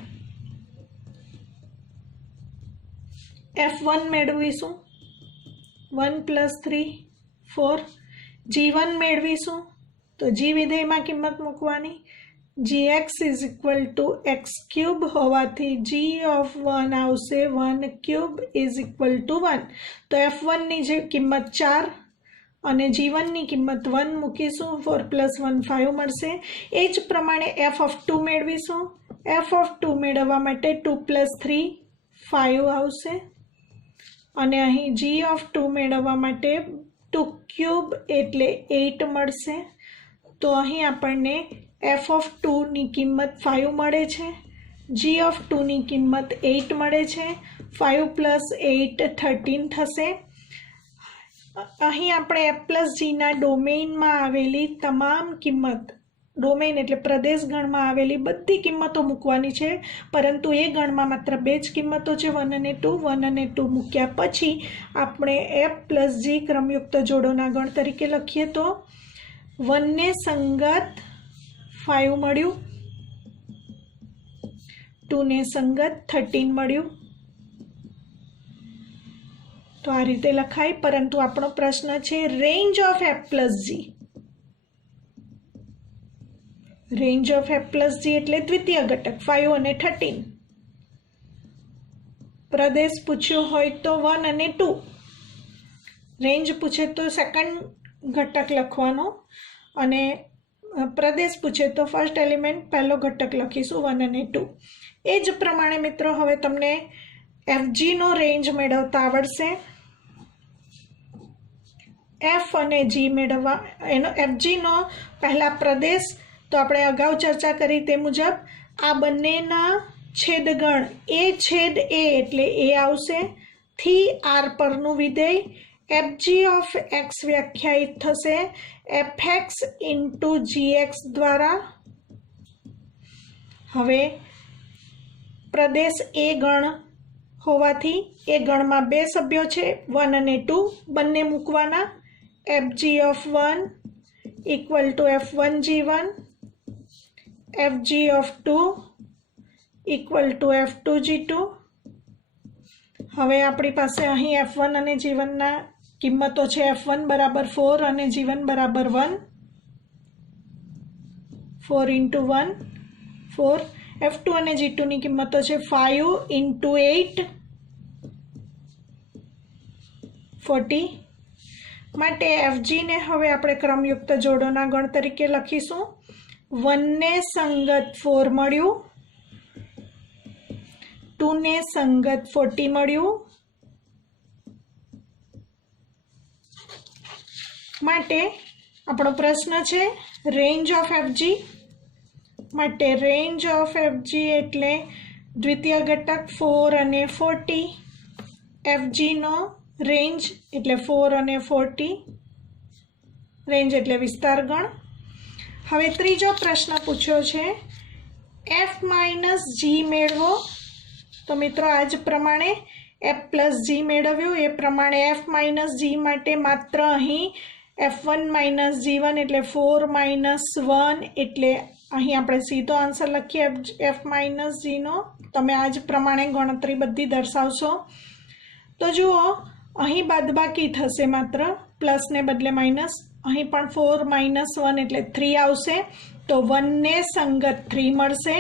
F1 મેળવીશું 1 પ્લસ 3 4. G1 મેળવીશું તો G વિધેયમાં કિંમત મૂકવાની. gx is equal to x cube હોવાથી g of 1 આવશે 1 cube is equal to 1. તો f1 ની જે કિંમત 4 અને g1 ની કિંમત 1 મૂકીશું. 4 plus 1 5 મળશે. એ જ પ્રમાણે f of 2 મેળવીશું. f of 2 મેળવવા માટે 2 plus 3 5 આવશે અને અહીં g of 2 મેળવવા માટે 2 cube એટલે 8 મળશે. તો અહીં આપણને f of 2 ની કિંમત 5 મળે છે, g of 2 ની કિંમત 8 મળે છે. 5 plus 8 13 થશે. અહીં આપણે f plus g ના ડોમેઇનમાં આવેલી તમામ કિંમત, ડોમેઇન એટલે પ્રદેશ ગણમાં આવેલી બધી કિંમતો મૂકવાની છે, પરંતુ એ ગણમાં માત્ર 2 જ કિંમતો છે 1 અને 2. 1 અને 2 મૂક્યા પછી આપણે f plus g ક્રમયુક્ત જોડોના ગણ તરીકે લખીએ તો 1 ને સંગત 5 મળ્યું, 2 ને સંગત 13 મળ્યું. તો આ રીતે લખાય. પરંતુ આપણો પ્રશ્ન છે range of f plus g. Range of f plus g એટલે દ્વિતીય ઘટક 5 અને 13. પ્રદેશ પૂછ્યો હોય તો 1 અને 2. રેન્જ પૂછે તો સેકન્ડ ઘટક લખવાનો અને પ્રદેશ પૂછે તો ફર્સ્ટ એલિમેન્ટ પહેલો ઘટક લખીશું 1 અને 2. એ જ પ્રમાણે મિત્રો હવે તમને fg નો રેન્જ મેળવતા આવડશે. f અને g મેળવવા એનો fg નો પહેલા પ્રદેશ તો આપણે અગાઉ ચર્ચા કરી તે મુજબ આ બંનેના છેદગણ એ છેદ એ એટલે એ આવશે. થી r પરનું વિધેય fg ઓફ x વ્યાખ્યાયિત થશે fx ઇન્ટુ gx દ્વારા. હવે પ્રદેશ એ ગણ હોવાથી એ ગણમાં 2 સભ્યો છે 1 અને 2, બંને મૂકવાના. fg of 1 equal two f1 g1, fg of 2 equal to f2 g2. હવે આપણી પાસે અહીં f1 અને g1 ના કિંમતો છે. f1 બરાબર 4 અને g1 બરાબર 1. 4 ઇન્ટુ 1 4. f2 અને g2 ની કિંમતો છે 5 ઇન્ટુ 8 40. માટે fg ને હવે આપણે ક્રમયુક્ત જોડોના ગણ તરીકે લખીશું. 1 ને સંગત 4 મળ્યું, 2 ને સંગત 40 મળ્યું, માટે આપણો પ્રશ્ન છે રેન્જ ઓફ એફજી. માટે રેન્જ ઓફ એફજી એટલે દ્વિતીય ઘટક 4 અને 40, એફજીનો રેન્જ એટલે 4 અને 40, રેન્જ એટલે વિસ્તાર ગણ. હવે ત્રીજો પ્રશ્ન પૂછ્યો છે એફ માઇનસ જી મેળવો. તો મિત્રો આ જ પ્રમાણે એફ પ્લસ જી મેળવ્યું એ પ્રમાણે એફ માઇનસ જી માટે માત્ર અહીં F1 માઇનસ G1 એટલે 4 માઇનસ 1 એટલે અહીં આપણે સીધો આન્સર લખીએ એફ માઇનસ જીનો. તમે આ જ પ્રમાણે ગણતરી બધી દર્શાવશો. તો જુઓ અહીં બાદબાકી થશે, માત્ર પ્લસને બદલે માઇનસ. અહીં પણ 4 માઇનસ 1 એટલે 3 આવશે, તો 1 ને સંગત 3 મળશે.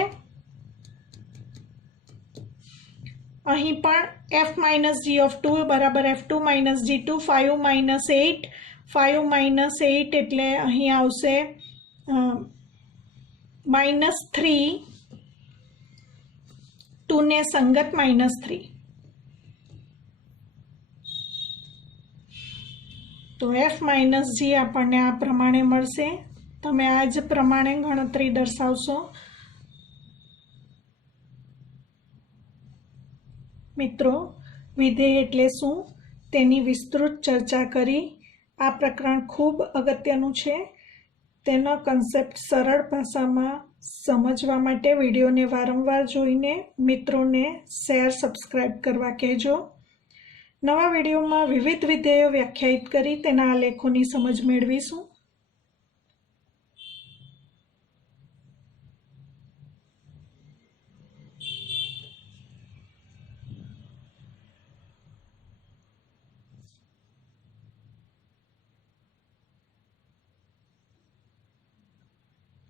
અહીં પણ એફ માઇનસ જી ઓફ 2 બરાબર F2 minus G2, 5 minus 8, 5 minus 8 એટલે અહીં આવશે માઇનસ 3, 2 ને સંગત માઇનસ 3. તો એફ માઇનસ જી આપણને આ પ્રમાણે મળશે. તમે આ જ પ્રમાણે ગણતરી દર્શાવશો. મિત્રો, વિધેય એટલે શું તેની વિસ્તૃત ચર્ચા કરી. આ પ્રકરણ ખૂબ અગત્યનું છે. તેનો કન્સેપ્ટ સરળ ભાષામાં સમજવા માટે વિડીયોને વારંવાર જોઈને મિત્રોને શેર સબસ્ક્રાઈબ કરવા કહેજો. નવા વિડીયોમાં વિવિધ વિધેયો વ્યાખ્યાયિત કરી તેના આલેખોની સમજ મેળવીશું.